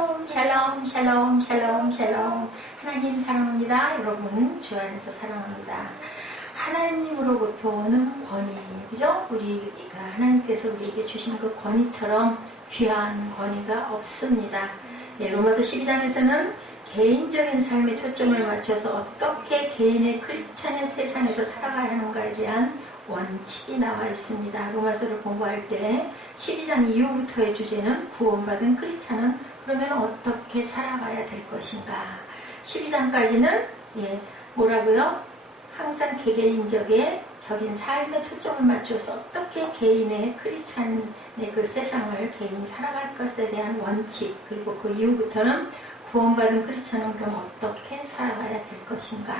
샬롬 샬롬 샬롬 샬롬. 하나님 사랑합니다. 여러분 주 안에서 사랑합니다. 하나님으로부터 오는 권위, 그죠? 우리가 하나님께서 우리에게 주신 그 권위처럼 귀한 권위가 없습니다. 로마서 12장에서는 개인적인 삶에 초점을 맞춰서 어떻게 개인의 크리스찬의 세상에서 살아가야 하는가에 대한 원칙이 나와 있습니다. 로마서를 공부할 때 12장 이후부터의 주제는 구원받은 크리스찬은 그러면 어떻게 살아가야 될 것인가. 12장까지는 뭐라고요? 항상 개개인적인 삶에 초점을 맞춰서 어떻게 개인의 크리스찬의 그 세상을 개인이 살아갈 것에 대한 원칙, 그리고 그 이후부터는 구원받은 크리스찬은 그럼 어떻게 살아가야 될 것인가.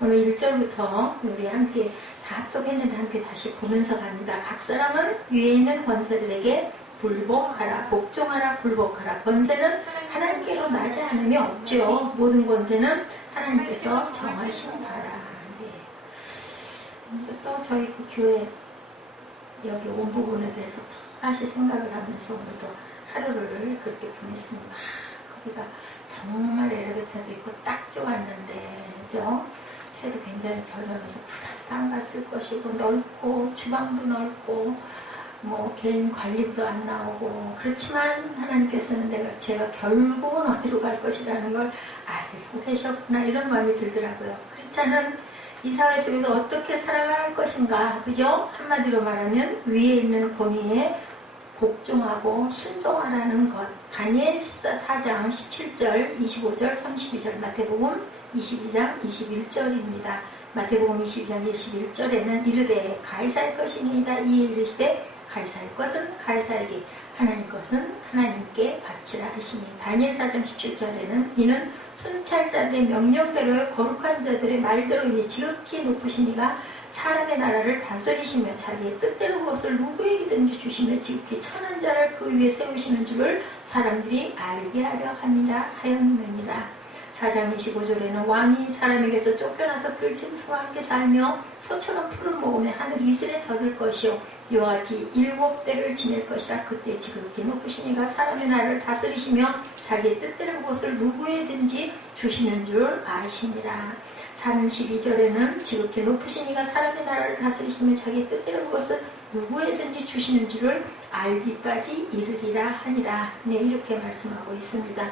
오늘 1절부터 우리 함께 다 합독했는데 함께 다시 보면서 갑니다. 각 사람은 위에 있는 권세들에게 굴복하라, 복종하라, 굴복하라. 권세는 하나님께로 나지 않으면 없죠. 모든 권세는 하나님께서 정하신 바라. 또 저희 그 교회 여기 온 부분에 대해서 다시 생각을 하면서 오늘도 하루를 그렇게 보냈습니다. 거기가 정말 엘리베이터도 있고 딱 좋았는데, 그죠? 새도 굉장히 저렴해서 부담 갔을 것이고, 넓고 주방도 넓고 뭐 개인 관리도 안 나오고, 그렇지만 하나님께서는 제가 결국은 어디로 갈 것이라는 걸 알고 계셨구나, 이런 마음이 들더라고요. 크리스찬은 이 사회 속에서 어떻게 살아가야 할 것인가, 그죠? 한마디로 말하면 위에 있는 권위에 복종하고 순종하라는 것. 다니엘 14장 17절, 25절, 32절, 마태복음 22장 21절입니다. 마태복음 22장 21절에는 이르되 가이사의 것이니이다. 이에 이르시되 가이사의 것은 가이사에게, 하나님 것은 하나님께 바치라 하시니. 다니엘 4장 17절에는 이는 순찰자들의 명령대로의 거룩한 자들의 말대로 이니 지극히 높으신 이가 사람의 나라를 다스리시며 자기의 뜻대로 그것을 누구에게든지 주시며 지극히 천한 자를 그 위에 세우시는 줄을 사람들이 알게 하려 함이라 하였느니라. 4장 25절에는 왕이 사람에게서 쫓겨나서 들짐승과 함께 살며 소처럼 풀을 먹으며 하늘 이슬에 젖을 것이요 이와 같이 7대를 지낼 것이라. 그때 지극히 높으신 이가 사람의 나라를 다스리시며 자기의 뜻대로 그것을 누구에든지 주시는 줄 아시니라. 4장 12절에는 지극히 높으신 이가 사람의 나라를 다스리시며 자기의 뜻대로 그것을 누구에든지 주시는 줄을 알기까지 이르리라 하니라. 네, 이렇게 말씀하고 있습니다.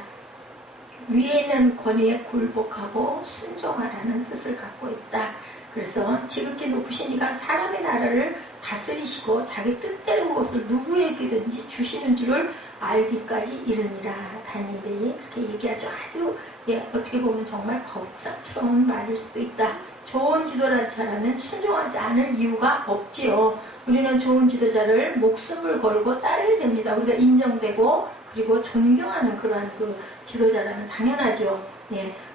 위에 있는 권위에 굴복하고 순종하라는 뜻을 갖고 있다. 그래서 지극히 높으신 이가 사람의 나라를 다스리시고 자기 뜻대로 그것을 누구에게든지 주시는 줄을 알기까지 이르니라. 다니엘이 그렇게 얘기하죠. 아주 어떻게 보면 정말 거창스러운 말일 수도 있다. 좋은 지도자라면 순종하지 않을 이유가 없지요. 우리는 좋은 지도자를 목숨을 걸고 따르게 됩니다. 우리가 인정되고 그리고 존경하는 그러한 그 지도자라면 당연하죠.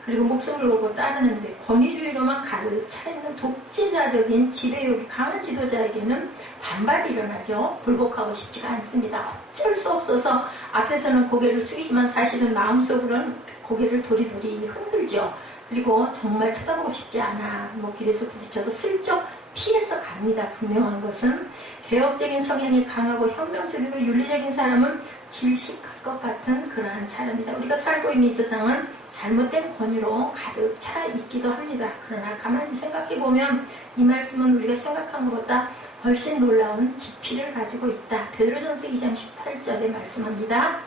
그리고 목숨을 걸고 따르는데 권위주의로만 가득 차있는 독재자적인 지배욕이 강한 지도자에게는 반발이 일어나죠. 굴복하고 싶지가 않습니다. 어쩔 수 없어서 앞에서는 고개를 숙이지만 사실은 마음속으로는 고개를 도리도리 흔들죠. 그리고 정말 쳐다보고 싶지 않아. 길에서 부딪혀도 슬쩍 피해서 갑니다. 분명한 것은 개혁적인 성향이 강하고 혁명적이고 윤리적인 사람은 질식할 것 같은 그러한 사람이다. 우리가 살고 있는 이 세상은 잘못된 권위로 가득 차 있기도 합니다. 그러나 가만히 생각해보면 이 말씀은 우리가 생각한 것보다 훨씬 놀라운 깊이를 가지고 있다. 베드로전서 2장 18절에 말씀합니다.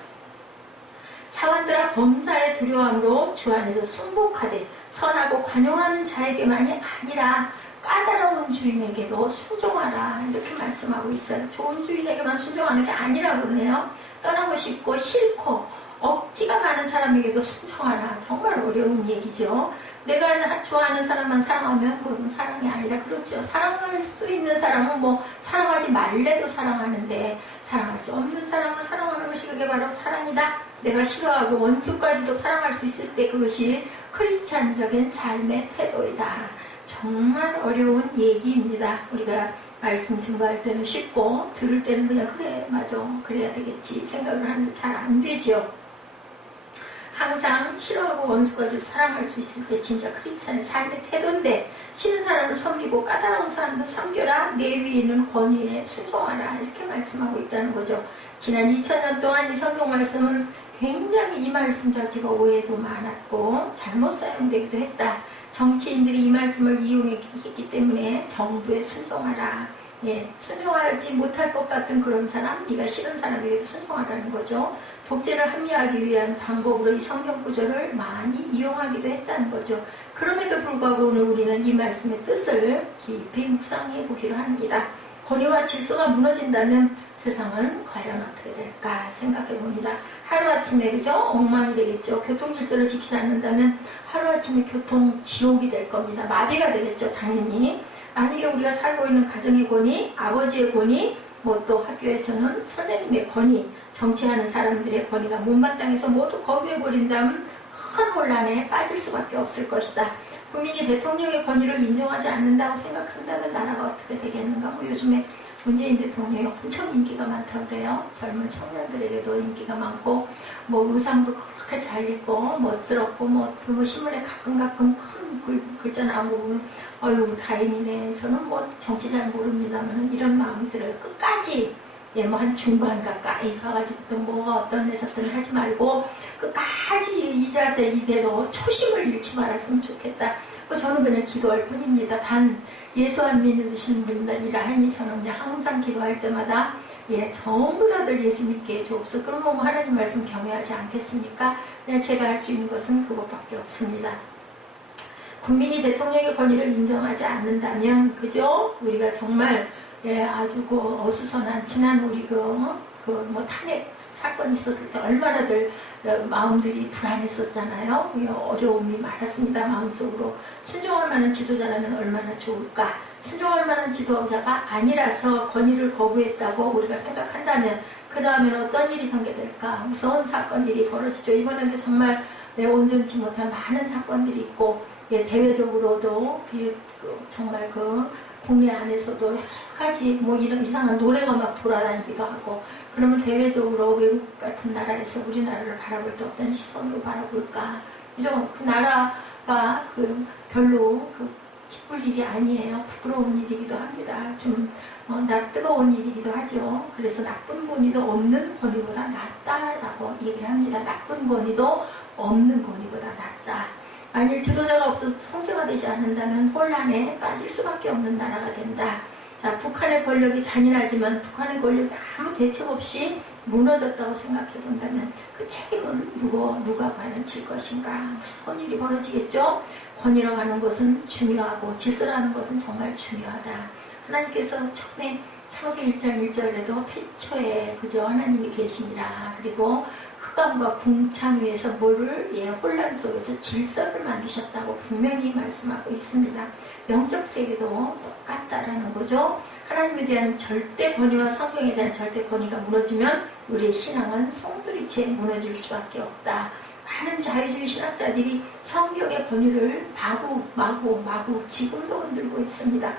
사원들아 범사의 두려움으로 주 안에서 순복하되 선하고 관용하는 자에게만이 아니라 까다로운 주인에게도 순종하라. 이렇게 말씀하고 있어요. 좋은 주인에게만 순종하는 게 아니라고 그러네요. 떠나고 싶고 싫고 억지가 많은 사람에게도 순종하라. 정말 어려운 얘기죠. 내가 좋아하는 사람만 사랑하면 그것은 사랑이 아니라, 그렇죠. 사랑할 수 있는 사람은 사랑하지 말래도 사랑하는데 사랑할 수 없는 사람을 사랑하는 것이 그게 바로 사랑이다. 내가 싫어하고 원수까지도 사랑할 수 있을 때 그것이 크리스찬적인 삶의 태도이다. 정말 어려운 얘기입니다. 우리가 말씀 증거할 때는 쉽고 들을 때는 그냥 그래 맞아 그래야 되겠지 생각을 하는데 잘 안 되죠. 항상 싫어하고 원수까지 사랑할 수 있을 때 진짜 크리스찬의 삶의 태도인데, 싫은 사람을 섬기고 까다로운 사람도 섬겨라. 내 위에 있는 권위에 순종하라. 이렇게 말씀하고 있다는 거죠. 지난 2000년 동안 이 성경 말씀은 굉장히 이 말씀 자체가 오해도 많았고 잘못 사용되기도 했다. 정치인들이 이 말씀을 이용했기 때문에 정부에 순종하라. 예, 순종하지 못할 것 같은 그런 사람, 네가 싫은 사람에게도 순종하라는 거죠. 독재를 합리화하기 위한 방법으로 이 성경 구절을 많이 이용하기도 했다는 거죠. 그럼에도 불구하고 오늘 우리는 이 말씀의 뜻을 깊이 묵상해 보기로 합니다. 권위와 질서가 무너진다면 세상은 과연 어떻게 될까 생각해 봅니다. 하루아침에 그죠? 엉망이 되겠죠. 교통질서를 지키지 않는다면 하루아침에 교통 지옥이 될 겁니다. 마비가 되겠죠. 당연히. 만약에 우리가 살고 있는 가정의 권위, 아버지의 권위, 뭐 또 학교에서는 선생님의 권위, 정치하는 사람들의 권위가 못마땅해서 모두 거부해버린다면 큰 혼란에 빠질 수밖에 없을 것이다. 국민이 대통령의 권위를 인정하지 않는다고 생각한다면 나라가 어떻게 되겠는가. 뭐 요즘에 문재인 대통령이 엄청 인기가 많다고 그래요. 젊은 청년들에게도 인기가 많고 뭐 의상도 그렇게 잘 입고 멋스럽고 뭐 신문에 가끔 큰 글자 나오고 보면 어휴 다행이네. 저는 뭐 정치 잘 모릅니다만 이런 마음이 들어요. 끝까지 예, 뭐 한 중반 가까이 가가지고 또 뭐가 어떤 데서든 하지 말고 끝까지 이 자세 이대로 초심을 잃지 말았으면 좋겠다. 저는 그냥 기도할 뿐입니다. 단 예수 안 믿으시는 분들이라 하니 저는 그냥 항상 기도할 때마다 예, 전부 다들 예수 믿게 해주옵소서. 그럼 뭐 하나님 말씀 경외하지 않겠습니까? 그냥 제가 할 수 있는 것은 그것밖에 없습니다. 국민이 대통령의 권위를 인정하지 않는다면 그죠? 우리가 정말 예, 아주 그 어수선한 지난 우리 뭐 탄핵 사건이 있었을 때 얼마나들 마음들이 불안했었잖아요. 어려움이 많았습니다. 마음속으로. 순종할 만한 지도자라면 얼마나 좋을까. 순종할 만한 지도자가 아니라서 권위를 거부했다고 우리가 생각한다면 그 다음에는 어떤 일이 전개될까. 무서운 사건들이 벌어지죠. 이번에도 정말 온전치 못한 많은 사건들이 있고 예, 대외적으로도 정말 국내 안에서도 여러 가지 뭐 이런 이상한 노래가 막 돌아다니기도 하고 그러면 대외적으로 외국 같은 나라에서 우리나라를 바라볼 때 어떤 시선으로 바라볼까. 그죠? 그 나라가 별로 기쁠 일이 아니에요. 부끄러운 일이기도 합니다. 좀 뜨거운 일이기도 하죠. 그래서 나쁜 권위도 없는 권위보다 낫다라고 얘기를 합니다. 나쁜 권위도 없는 권위보다 낫다. 만일 지도자가 없어서 통제가 되지 않는다면 혼란에 빠질 수밖에 없는 나라가 된다. 자, 북한의 권력이 잔인하지만 북한의 권력이 아무 대책 없이 무너졌다고 생각해 본다면 그 책임은 누가 과연 질 것인가. 무슨 일이 벌어지겠죠? 권위라고 하는 것은 중요하고 질서라는 것은 정말 중요하다. 하나님께서 처음에 창세기 1장 1절에도 태초에 그저 하나님이 계시니라. 그리고 흑암과 궁창 위에서 혼란 속에서 질서를 만드셨다고 분명히 말씀하고 있습니다. 영적 세계도 똑같다라는 거죠. 하나님에 대한 절대 권위와 성경에 대한 절대 권위가 무너지면 우리의 신앙은 송두리째 무너질 수밖에 없다. 많은 자유주의 신학자들이 성경의 권위를 마구 지금도 흔들고 있습니다.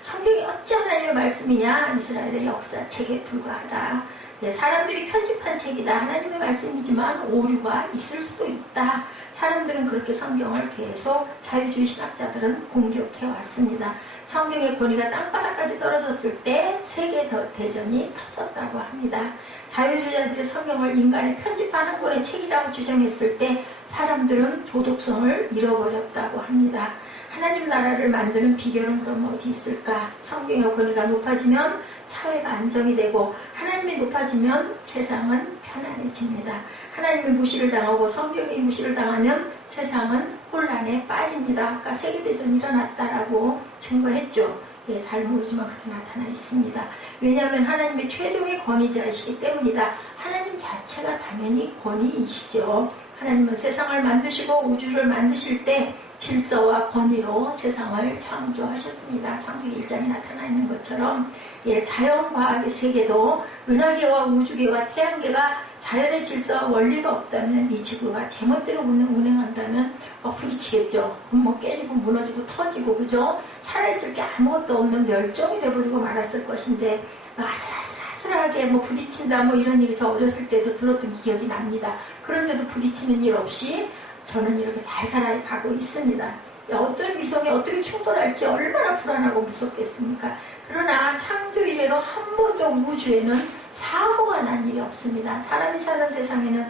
성경이 어찌 하나님의 말씀이냐? 이스라엘의 역사책에 불과하다. 네, 사람들이 편집한 책이다. 하나님의 말씀이지만 오류가 있을 수도 있다. 사람들은 그렇게 성경을 계속 자유주의 신학자들은 공격해 왔습니다. 성경의 권위가 땅바닥까지 떨어졌을 때 세계 대전이 터졌다고 합니다. 자유주의자들이 성경을 인간의 편집한 한 권의 책이라고 주장했을 때 사람들은 도덕성을 잃어버렸다고 합니다. 하나님 나라를 만드는 비결은 그럼 어디 있을까? 성경의 권위가 높아지면 사회가 안정이 되고 하나님이 높아지면 세상은 편안해집니다. 하나님의 무시를 당하고 성경의 무시를 당하면 세상은 혼란에 빠집니다. 아까 세계대전이 일어났다라고 증거했죠. 예, 잘 모르지만 그렇게 나타나 있습니다. 왜냐하면 하나님의 최종의 권위자이시기 때문이다. 하나님 자체가 당연히 권위이시죠. 하나님은 세상을 만드시고 우주를 만드실 때 질서와 권위로 세상을 창조하셨습니다. 창세기 1장에 나타나 있는 것처럼 예, 자연과학의 세계도 은하계와 우주계와 태양계가 자연의 질서와 원리가 없다면 이 지구가 제멋대로 운행한다면 부딪히겠죠. 뭐 깨지고 무너지고 터지고 그죠? 살아있을 게 아무것도 없는 멸종이 돼버리고 말았을 것인데 아슬아슬하게 뭐 부딪힌다 뭐 이런 얘기 저 어렸을 때도 들었던 기억이 납니다. 그런데도 부딪히는 일 없이 저는 이렇게 잘 살아가고 있습니다. 어떤 위성이 어떻게 충돌할지 얼마나 불안하고 무섭겠습니까? 그러나 창조 이래로 한 번도 우주에는 사고가 난 일이 없습니다. 사람이 사는 세상에는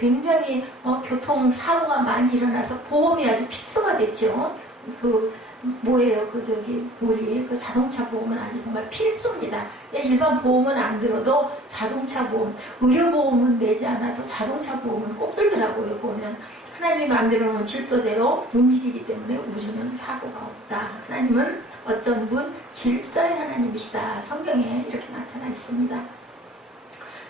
굉장히 교통사고가 많이 일어나서 보험이 아주 필수가 됐죠. 뭐예요? 우리 자동차 보험은 아주 정말 필수입니다. 일반 보험은 안 들어도 자동차 보험, 의료보험은 내지 않아도 자동차 보험은 꼭 들더라고요. 보면 하나님이 만들어 놓은 질서대로 움직이기 때문에 우주는 사고가 없다. 하나님은 어떤 분? 질서의 하나님이시다. 성경에 이렇게 나타나 있습니다.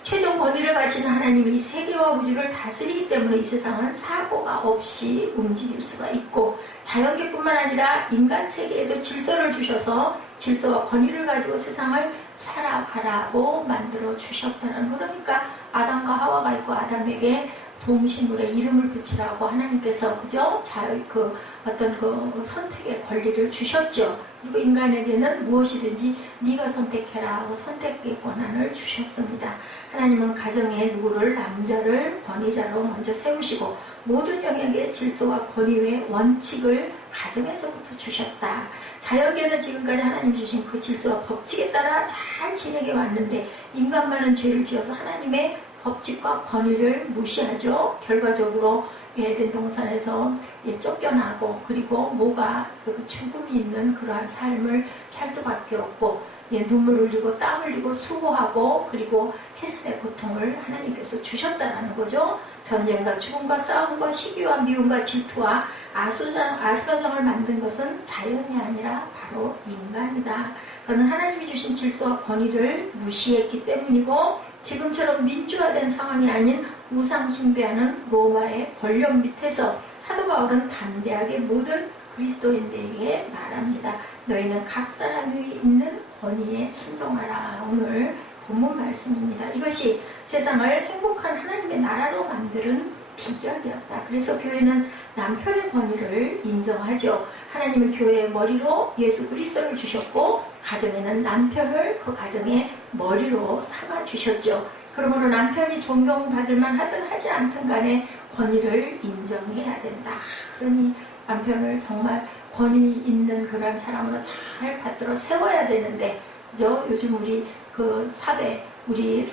최종 권위를 가지는 하나님이 이 세계와 우주를 다스리기 때문에 이 세상은 사고가 없이 움직일 수가 있고, 자연계뿐만 아니라 인간 세계에도 질서를 주셔서 질서와 권위를 가지고 세상을 살아가라고 만들어 주셨다는, 그러니까 아담과 하와가 있고 아담에게 동식물의 이름을 붙이라고 하나님께서 어떤 선택의 권리를 주셨죠. 그리고 인간에게는 무엇이든지 네가 선택해라 하고 선택의 권한을 주셨습니다. 하나님은 가정에 누구를, 남자를 권위자로 먼저 세우시고 모든 영역의 질서와 권위의 원칙을 가정에서부터 주셨다. 자연계는 지금까지 하나님 주신 그 질서와 법칙에 따라 잘 지내게 왔는데, 인간만은 죄를 지어서 하나님의 법칙과 권위를 무시하죠. 결과적으로 에덴 동산에서 쫓겨나고, 그리고 죽음이 있는 그러한 삶을 살 수밖에 없고, 눈물 흘리고 땀 흘리고 수고하고, 그리고 해산의 고통을 하나님께서 주셨다라는 거죠. 전쟁과 죽음과 싸움과 시기와 미움과 질투와 아수라장을 만든 것은 자연이 아니라 바로 인간이다. 그것은 하나님이 주신 질서와 권위를 무시했기 때문이고, 지금처럼 민주화된 상황이 아닌 우상 숭배하는 로마의 권력 밑에서 사도 바울은 담대하게 모든 그리스도인들에게 말합니다. 너희는 각 사람이 있는 권위에 순종하라. 오늘 본문 말씀입니다. 이것이 세상을 행복한 하나님의 나라로 만드는 비결이었다. 그래서 교회는 남편의 권위를 인정하죠. 하나님은 교회의 머리로 예수 그리스도를 주셨고, 가정에는 남편을 그 가정의 머리로 삼아 주셨죠. 그러므로 남편이 존경받을 만하든 하지 않든 간에 권위를 인정해야 된다. 그러니 남편을 정말 권위 있는 그런 사람으로 잘 받들어 세워야 되는데, 그죠? 요즘 우리 사회, 우리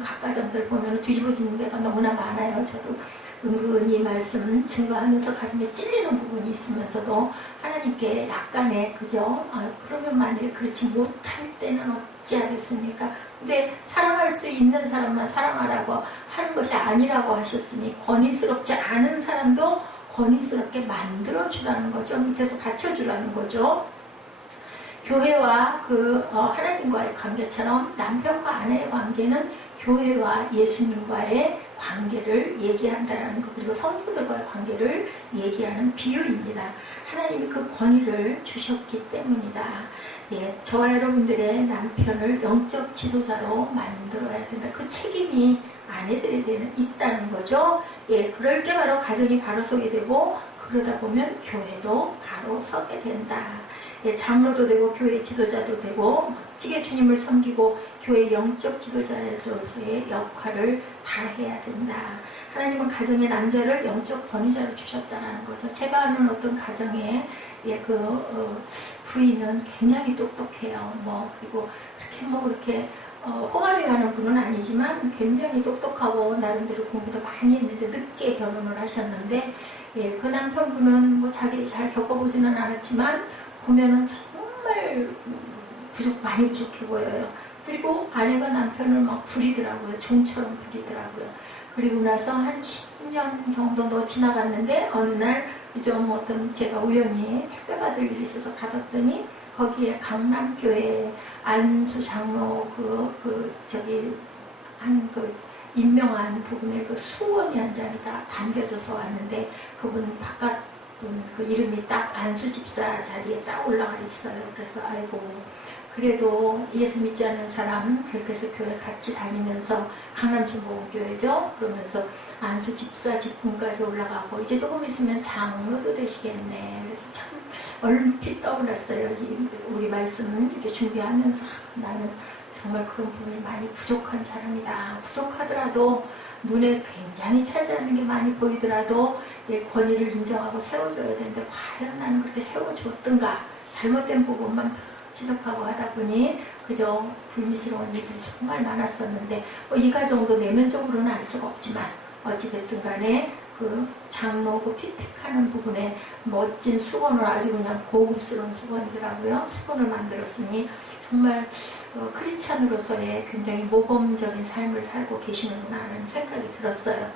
각가정들 보면 뒤집어지는 데가 너무나 많아요. 저도 은근히 말씀 증거하면서 가슴에 찔리는 부분이 있으면서도 하나님께 약간의, 그죠? 그러면 만약에 그렇지 못할 때는 어찌 하겠습니까? 근데 사랑할 수 있는 사람만 사랑하라고 하는 것이 아니라고 하셨으니, 권위스럽지 않은 사람도 권위스럽게 만들어주라는 거죠. 밑에서 받쳐주라는 거죠. 교회와 하나님과의 관계처럼 남편과 아내의 관계는 교회와 예수님과의 관계를 얘기한다는 것, 그리고 성도들과의 관계를 얘기하는 비유입니다. 하나님이 그 권위를 주셨기 때문이다. 저와 여러분들의 남편을 영적 지도자로 만들어야 된다. 그 책임이 아내들에게는 있다는 거죠. 그럴 때 바로 가정이 바로 서게 되고, 그러다 보면 교회도 바로 서게 된다. 장로도 되고 교회 지도자도 되고 멋지게 주님을 섬기고 교회 영적 지도자로서의 역할을 다해야 된다. 하나님은 가정의 남자를 영적 권위자로 주셨다는 거죠. 제가 아는 어떤 가정에 부인은 굉장히 똑똑해요. 그리고 그렇게 호감이 가는 분은 아니지만 굉장히 똑똑하고 나름대로 공부도 많이 했는데 늦게 결혼을 하셨는데, 그 남편분은 자세히 잘 겪어보지는 않았지만 보면은 정말 많이 부족해 보여요. 그리고 아내가 남편을 막 부리더라고요. 종처럼 부리더라고요. 그리고 나서 한 10년 정도 더 지나갔는데, 어느 날 어떤 제가 우연히 택배 받을 일이 있어서 받았더니, 거기에 강남교회 안수 장로 임명한 부분에 수건이 한 장이 다 담겨져서 왔는데, 그분 바깥 그 이름이 딱 안수 집사 자리에 딱 올라가 있어요. 그래서 아이고, 그래도 예수 믿지 않는 사람, 그렇게 해서 교회 같이 다니면서, 강남중보교회죠. 그러면서 안수 집사 직분까지 올라가고 이제 조금 있으면 장로도 되시겠네. 그래서 참 얼핏 떠올랐어요. 우리 말씀 이렇게 준비하면서 나는 정말 그런 부분이 많이 부족한 사람이다. 부족하더라도 눈에 굉장히 차지하는 게 많이 보이더라도 권위를 인정하고 세워줘야 되는데, 과연 나는 그렇게 세워주었던가? 잘못된 부분만 지적하고 하다 보니 그저 불미스러운 일들이 정말 많았었는데 이 가정도 내면적으로는 알 수가 없지만 어찌됐든 간에 그 장로 그 피택하는 부분에 멋진 수건을 아주 그냥 고급스러운 수건이더라고요. 수건을 만들었으니 정말 크리스찬으로서의 굉장히 모범적인 삶을 살고 계시는구나 하는 생각이 들었어요.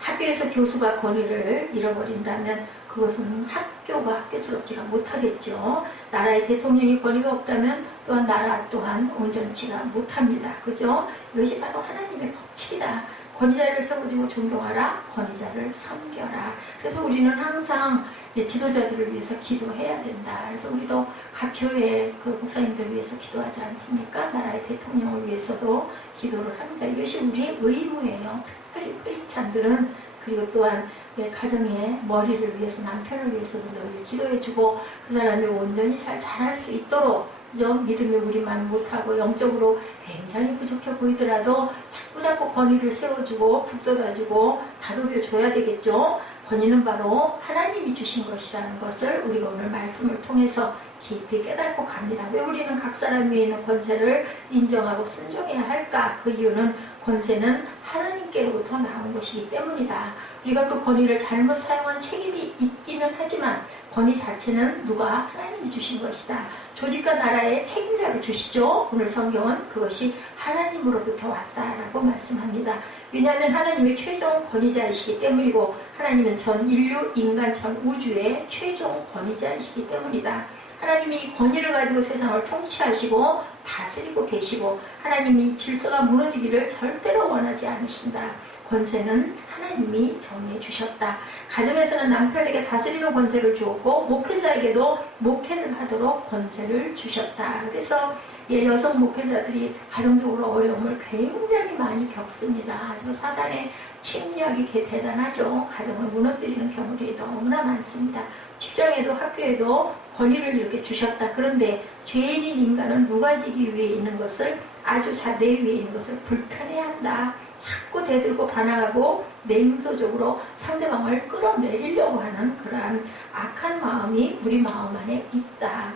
학교에서 교수가 권위를 잃어버린다면 그것은 학교가 학교스럽지가 못하겠죠. 나라의 대통령이 권위가 없다면 또한 나라 또한 온전치가 못합니다. 그죠? 이것이 바로 하나님의 법칙이다. 권위자를 세워주고 존경하라. 권위자를 섬겨라. 그래서 우리는 항상 지도자들을 위해서 기도해야 된다. 그래서 우리도 각 교회 그 목사님들을 위해서 기도하지 않습니까? 나라의 대통령을 위해서도 기도를 합니다. 이것이 우리의 의무예요. 특별히 크리스찬들은 그리고 또한 가정의 머리를 위해서 남편을 위해서도 늘 기도해주고 그 사람이 온전히 잘 자랄 수 있도록 믿음의 우리만 못하고 영적으로 굉장히 부족해 보이더라도 자꾸자꾸 권위를 세워주고 북돋아주고 다독여줘야 되겠죠. 권위는 바로 하나님이 주신 것이라는 것을 우리가 오늘 말씀을 통해서 깊이 깨닫고 갑니다. 왜 우리는 각 사람 위에 있는 권세를 인정하고 순종해야 할까? 그 이유는 권세는 하나님께로부터 나온 것이기 때문이다. 우리가 그 권위를 잘못 사용한 책임이 있기는 하지만 권위 자체는 누가? 하나님이 주신 것이다. 조직과 나라의 책임자를 주시죠. 오늘 성경은 그것이 하나님으로부터 왔다라고 말씀합니다. 왜냐하면 하나님이 최종 권위자이시기 때문이고 하나님은 전 인류, 인간, 전 우주의 최종 권위자이시기 때문이다. 하나님이 이 권위를 가지고 세상을 통치하시고 다스리고 계시고 하나님이 이 질서가 무너지기를 절대로 원하지 않으신다. 권세는 하나님이 정해 주셨다. 가정에서는 남편에게 다스리는 권세를 주었고 목회자에게도 목회를 하도록 권세를 주셨다. 그래서 여성 목회자들이 가정적으로 어려움을 굉장히 많이 겪습니다. 아주 사단의 침략이 대단하죠. 가정을 무너뜨리는 경우들이 너무나 많습니다. 직장에도 학교에도 권위를 이렇게 주셨다. 그런데 죄인인 인간은 누가 지기 위해 있는 것을 아주 내 위에 있는 것을 불편해한다. 자꾸 대들고 반항하고 냉소적으로 상대방을 끌어내리려고 하는 그러한 악한 마음이 우리 마음 안에 있다.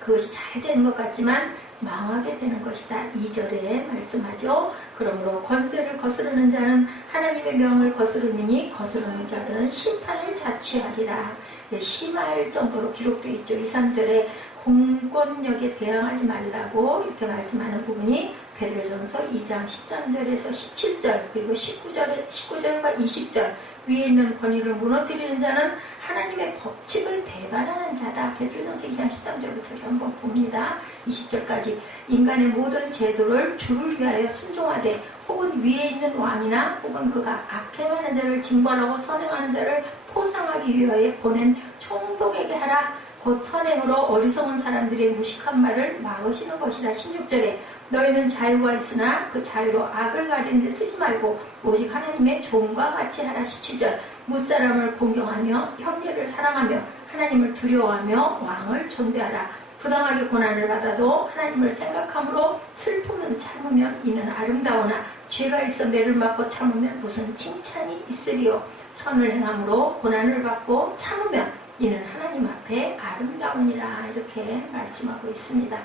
그것이 잘 되는 것 같지만 망하게 되는 것이다. 2절에 말씀하죠. 그러므로 권세를 거스르는 자는 하나님의 명을 거스르느니 거스르는 자들은 심판을 자취하리라. 심할 정도로 기록되어 있죠. 2, 3절에 공권력에 대항하지 말라고 이렇게 말씀하는 부분이 베드로전서 2장 13절에서 17절 그리고 19절과 20절 위에 있는 권위를 무너뜨리는 자는 하나님의 법칙을 배반하는 자다. 베드로전서 2장 13절부터 이렇게 한번 봅니다. 20절까지 인간의 모든 제도를 주를 위하여 순종하되 혹은 위에 있는 왕이나 혹은 그가 악행하는 자를 징벌하고 선행하는 자를 포상하기 위하여 보낸 총독에게 하라. 곧 선행으로 어리석은 사람들의 무식한 말을 막으시는 것이다. 16절에 너희는 자유가 있으나 그 자유로 악을 가리는 데 쓰지 말고 오직 하나님의 종과 같이 하라. 17절 무사람을 공경하며 형제를 사랑하며 하나님을 두려워하며 왕을 존대하라. 부당하게 고난을 받아도 하나님을 생각함으로 슬픔은 참으면 이는 아름다우나 죄가 있어 매를 맞고 참으면 무슨 칭찬이 있으리요. 선을 행함으로 고난을 받고 참으면 이는 하나님 앞에 아름다우니라. 이렇게 말씀하고 있습니다.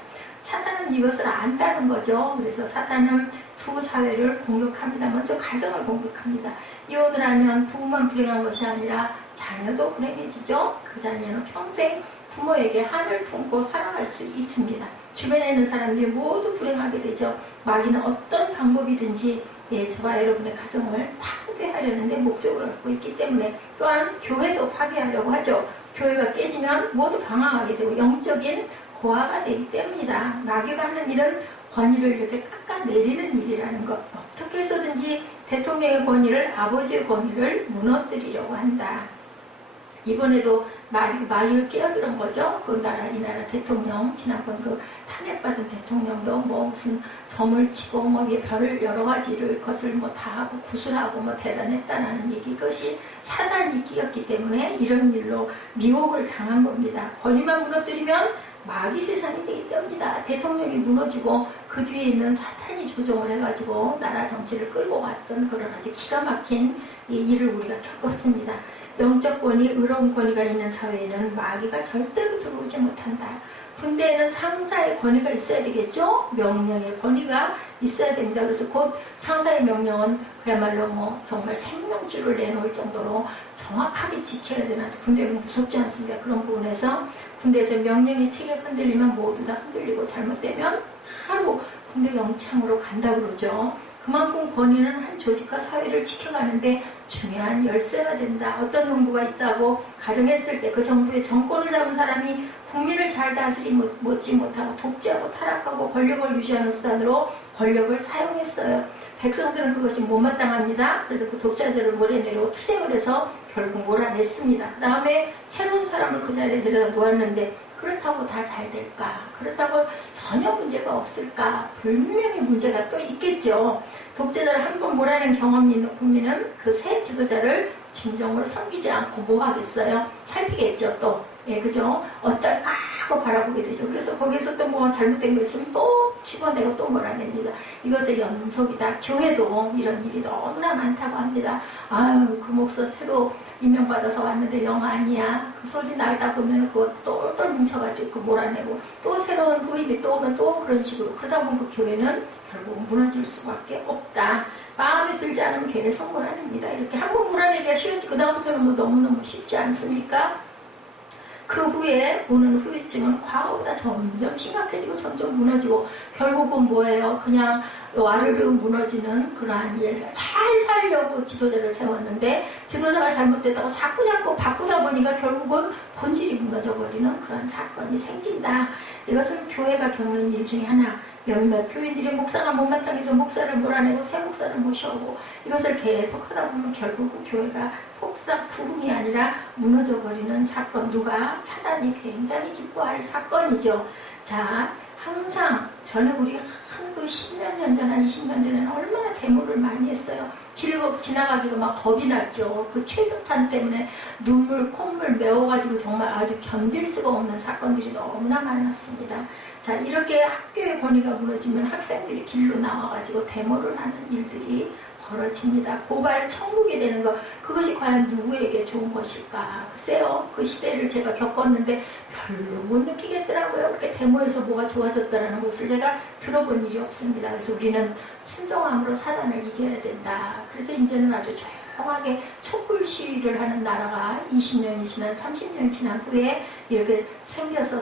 사탄은 이것을 안다는 거죠. 그래서 사탄은 두 사회를 공격합니다. 먼저 가정을 공격합니다. 이혼을 하면 부부만 불행한 것이 아니라 자녀도 불행해지죠. 그 자녀는 평생 부모에게 한을 품고 살아갈 수 있습니다. 주변에 있는 사람들이 모두 불행하게 되죠. 마귀는 어떤 방법이든지 저와 여러분의 가정을 파괴하려는 데 목적을 갖고 있기 때문에 또한 교회도 파괴하려고 하죠. 교회가 깨지면 모두 방황하게 되고 영적인 고아가 되기 때문이다. 마귀가 하는 일은 권위를 이렇게 깎아내리는 일이라는 것. 어떻게 해서든지 대통령의 권위를 아버지의 권위를 무너뜨리려고 한다. 이번에도 마귀를 깨어들은 거죠. 그 나라 이 나라 대통령 지난번 그 탄핵받은 대통령도 무슨 점을 치고 별을 여러 가지를 것을 다 하고 구술하고 대단했다라는 얘기. 그것이 사단이 끼었기 때문에 이런 일로 미혹을 당한 겁니다. 권위만 무너뜨리면 마귀 세상이 되기 때문이다. 대통령이 무너지고 그 뒤에 있는 사탄이 조종을 해가지고 나라 정치를 끌고 갔던 그런 아주 기가 막힌 이 일을 우리가 겪었습니다. 영적 권위, 의로운 권위가 있는 사회에는 마귀가 절대로 들어오지 못한다. 군대에는 상사의 권위가 있어야 되겠죠? 명령의 권위가 있어야 됩니다. 그래서 곧 상사의 명령은 그야말로 뭐 정말 생명줄을 내놓을 정도로 정확하게 지켜야 되나. 군대는 무섭지 않습니까? 그런 부분에서 군대에서 명령의 체계가 흔들리면 모두 다 흔들리고 잘못되면 바로 군대 영창으로 간다 그러죠. 그만큼 권위는 한 조직과 사회를 지켜가는데 중요한 열쇠가 된다. 어떤 정부가 있다고 가정했을 때 그 정부의 정권을 잡은 사람이 국민을 잘 다스리지 못하고 독재하고 타락하고 권력을 유지하는 수단으로 권력을 사용했어요. 백성들은 그것이 못마땅합니다. 그래서 그 독자제를 몰아내려고 투쟁을 해서 결국 몰아냈습니다. 그 다음에 새로운 사람을 그 자리에 들여다 놓았는데 그렇다고 다 잘 될까? 그렇다고 전혀 문제가 없을까? 분명히 문제가 또 있겠죠. 독재자를 한 번 몰아낸 경험이 있는 국민은 그 새 지도자를 진정으로 섬기지 않고 뭐 하겠어요? 살피겠죠, 또. 예, 그죠? 어떨까 하고 바라보게 되죠. 그래서 거기서 또 뭐 잘못된 거 있으면 또 집어내고 또 몰아냅니다. 이것의 연속이다. 교회도 이런 일이 너무나 많다고 합니다. 아유, 그 목사 새로 임명받아서 왔는데 영 아니야. 그 소리 나다 보면 그거 똘똘 뭉쳐가지고 그 몰아내고 또 새로운 후임이 또 오면 또 그런 식으로. 그러다 보면 그 교회는 결국 무너질 수밖에 없다. 마음에 들지 않으면 계속 몰아냅니다. 이렇게 한번 몰아내기가 쉬웠지. 그 다음부터는 뭐 너무너무 쉽지 않습니까? 그 후에 오는 후유증은 과거보다 점점 심각해지고 점점 무너지고 결국은 뭐예요? 그냥 와르르 무너지는 그러한 일. 잘 살려고 지도자를 세웠는데 지도자가 잘못됐다고 자꾸 바꾸다 보니까 결국은 본질이 무너져버리는 그런 사건이 생긴다. 이것은 교회가 겪는 일 중에 하나. 몇몇 교인들이 목사가 못마땅해서 목사를 몰아내고 새 목사를 모셔오고 이것을 계속 하다 보면 결국 교회가 폭삭 부흥이 아니라 무너져버리는 사건. 누가? 사단이 굉장히 기뻐할 사건이죠. 자, 항상 저는 우리가 한 10몇 년 전, 한 20년 전에는 얼마나 데모를 많이 했어요. 길 지나가기가 막 겁이 났죠. 그 최루탄 때문에 눈물, 콧물 메워가지고 정말 아주 견딜 수가 없는 사건들이 너무나 많았습니다. 자, 이렇게 학교의 권위가 무너지면 학생들이 길로 나와가지고 데모를 하는 일들이 벌어집니다. 고발 천국이 되는 것, 그것이 과연 누구에게 좋은 것일까? 글쎄요, 그 시대를 제가 겪었는데 별로 못 느끼겠더라고요. 그렇게 데모에서 뭐가 좋아졌다는 것을 제가 들어본 일이 없습니다. 그래서 우리는 순종함으로 사단을 이겨야 된다. 그래서 이제는 아주 조용하게 촛불 시위를 하는 나라가 20년이 지난 30년이 지난 후에 이렇게 생겨서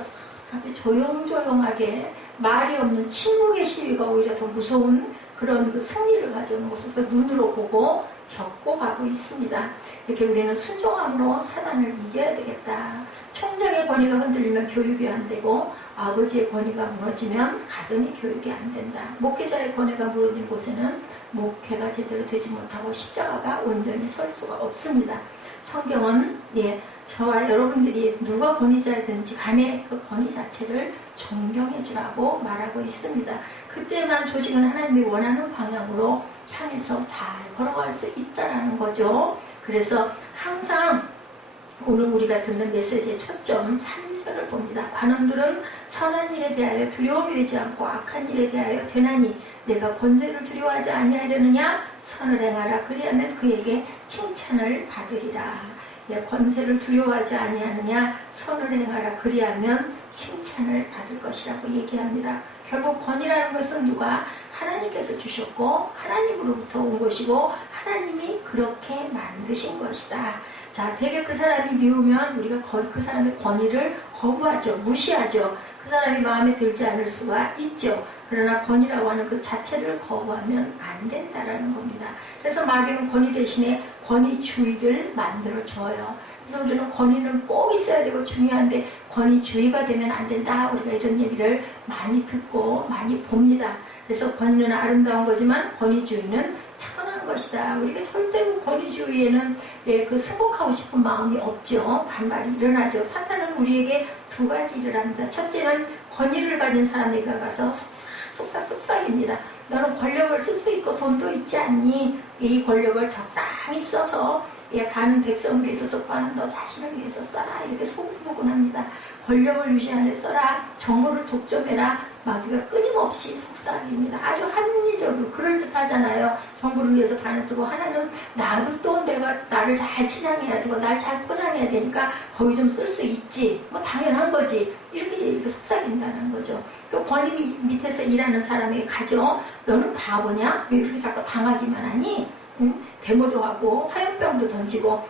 아주 조용조용하게 말이 없는 침묵의 시위가 오히려 더 무서운 그런 그 승리를 가져오는 모습을 눈으로 보고 겪고 가고 있습니다. 이렇게 우리는 순종함으로 사단을 이겨야 되겠다. 총장의 권위가 흔들리면 교육이 안 되고 아버지의 권위가 무너지면 가정의 교육이 안 된다. 목회자의 권위가 무너진 곳에는 목회가 제대로 되지 못하고 십자가가 온전히 설 수가 없습니다. 성경은 저와 여러분들이 누가 권위자든지 간에 그 권위 자체를 존경해 주라고 말하고 있습니다. 그때만 조직은 하나님이 원하는 방향으로 향해서 잘 걸어갈 수 있다는 거죠. 그래서 항상 오늘 우리가 듣는 메시지의 초점 3절을 봅니다. 관원들은 선한 일에 대하여 두려움이 되지 않고 악한 일에 대하여 되나니 내가 권세를 두려워하지 아니하려느냐? 선을 행하라. 그리하면 그에게 칭찬을 받으리라. 권세를 두려워하지 아니하느냐? 선을 행하라. 그리하면 칭찬을 받을 것이라고 얘기합니다. 결국 권위라는 것은 누가? 하나님께서 주셨고 하나님으로부터 온 것이고 하나님이 그렇게 만드신 것이다. 자, 되게 그 사람이 미우면 우리가 그 사람의 권위를 거부하죠. 무시하죠. 그 사람이 마음에 들지 않을 수가 있죠. 그러나 권위라고 하는 그 자체를 거부하면 안 된다라는 겁니다. 그래서 마귀는 권위 대신에 권위주의를 만들어줘요. 그래서 우리는 권위는 꼭 있어야 되고 중요한데 권위주의가 되면 안 된다. 우리가 이런 얘기를 많이 듣고 많이 봅니다. 그래서 권위는 아름다운 거지만 권위주의는 천한 것이다. 우리가 절대로 권위주의에는 그 승복하고 싶은 마음이 없죠. 반발이 일어나죠. 사탄은 우리에게 두 가지 일을 합니다. 첫째는 권위를 가진 사람에게 가서 속삭입니다. 너는 권력을 쓸 수 있고 돈도 있지 않니? 이 권력을 적당히 써서 많은 백성을 위해서 과는 너 자신을 위해서 써라. 이렇게 속수소곤합니다. 권력을 유지하는 데 써라. 정보를 독점해라. 마귀가 끊임없이 속삭입니다. 아주 합리적으로 그럴듯하잖아요. 정보를 위해서 반을 쓰고 하나는 나도 또 내가 내가 나를 잘 치장해야 되고 날 잘 포장해야 되니까 거기 좀 쓸 수 있지. 뭐 당연한 거지. 이렇게 속삭인다는 거죠. 또 권위 밑에서 일하는 사람에게 가죠. 너는 바보냐? 왜 이렇게 자꾸 당하기만 하니? 응? 데모도 하고 화염병도 던지고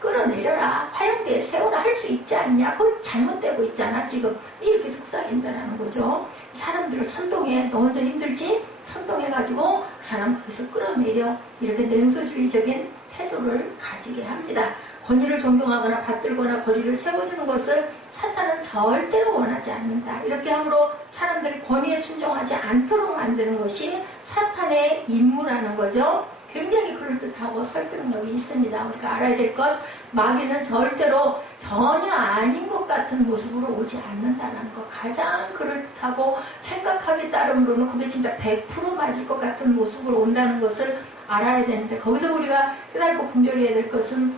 끌어내려라. 화염대에 세워라 할 수 있지 않냐? 그거 잘못되고 있잖아 지금. 이렇게 속삭인다는 거죠. 사람들을 선동해. 너 혼자 힘들지? 선동해가지고 그 사람 거기서 끌어내려. 이렇게 냉소주의적인 태도를 가지게 합니다. 권위를 존경하거나 받들거나 거리를 세워주는 것을 사탄은 절대로 원하지 않는다. 이렇게 함으로 사람들이 권위에 순종하지 않도록 만드는 것이 사탄의 임무라는 거죠. 굉장히 그럴듯하고 설득력이 있습니다. 우리가 알아야 될 것, 마귀는 절대로 전혀 아닌 것 같은 모습으로 오지 않는다는 것. 가장 그럴듯하고 생각하기 따름으로는 그게 진짜 100% 맞을 것 같은 모습으로 온다는 것을 알아야 되는데, 거기서 우리가 깨닫고 분별해야 될 것은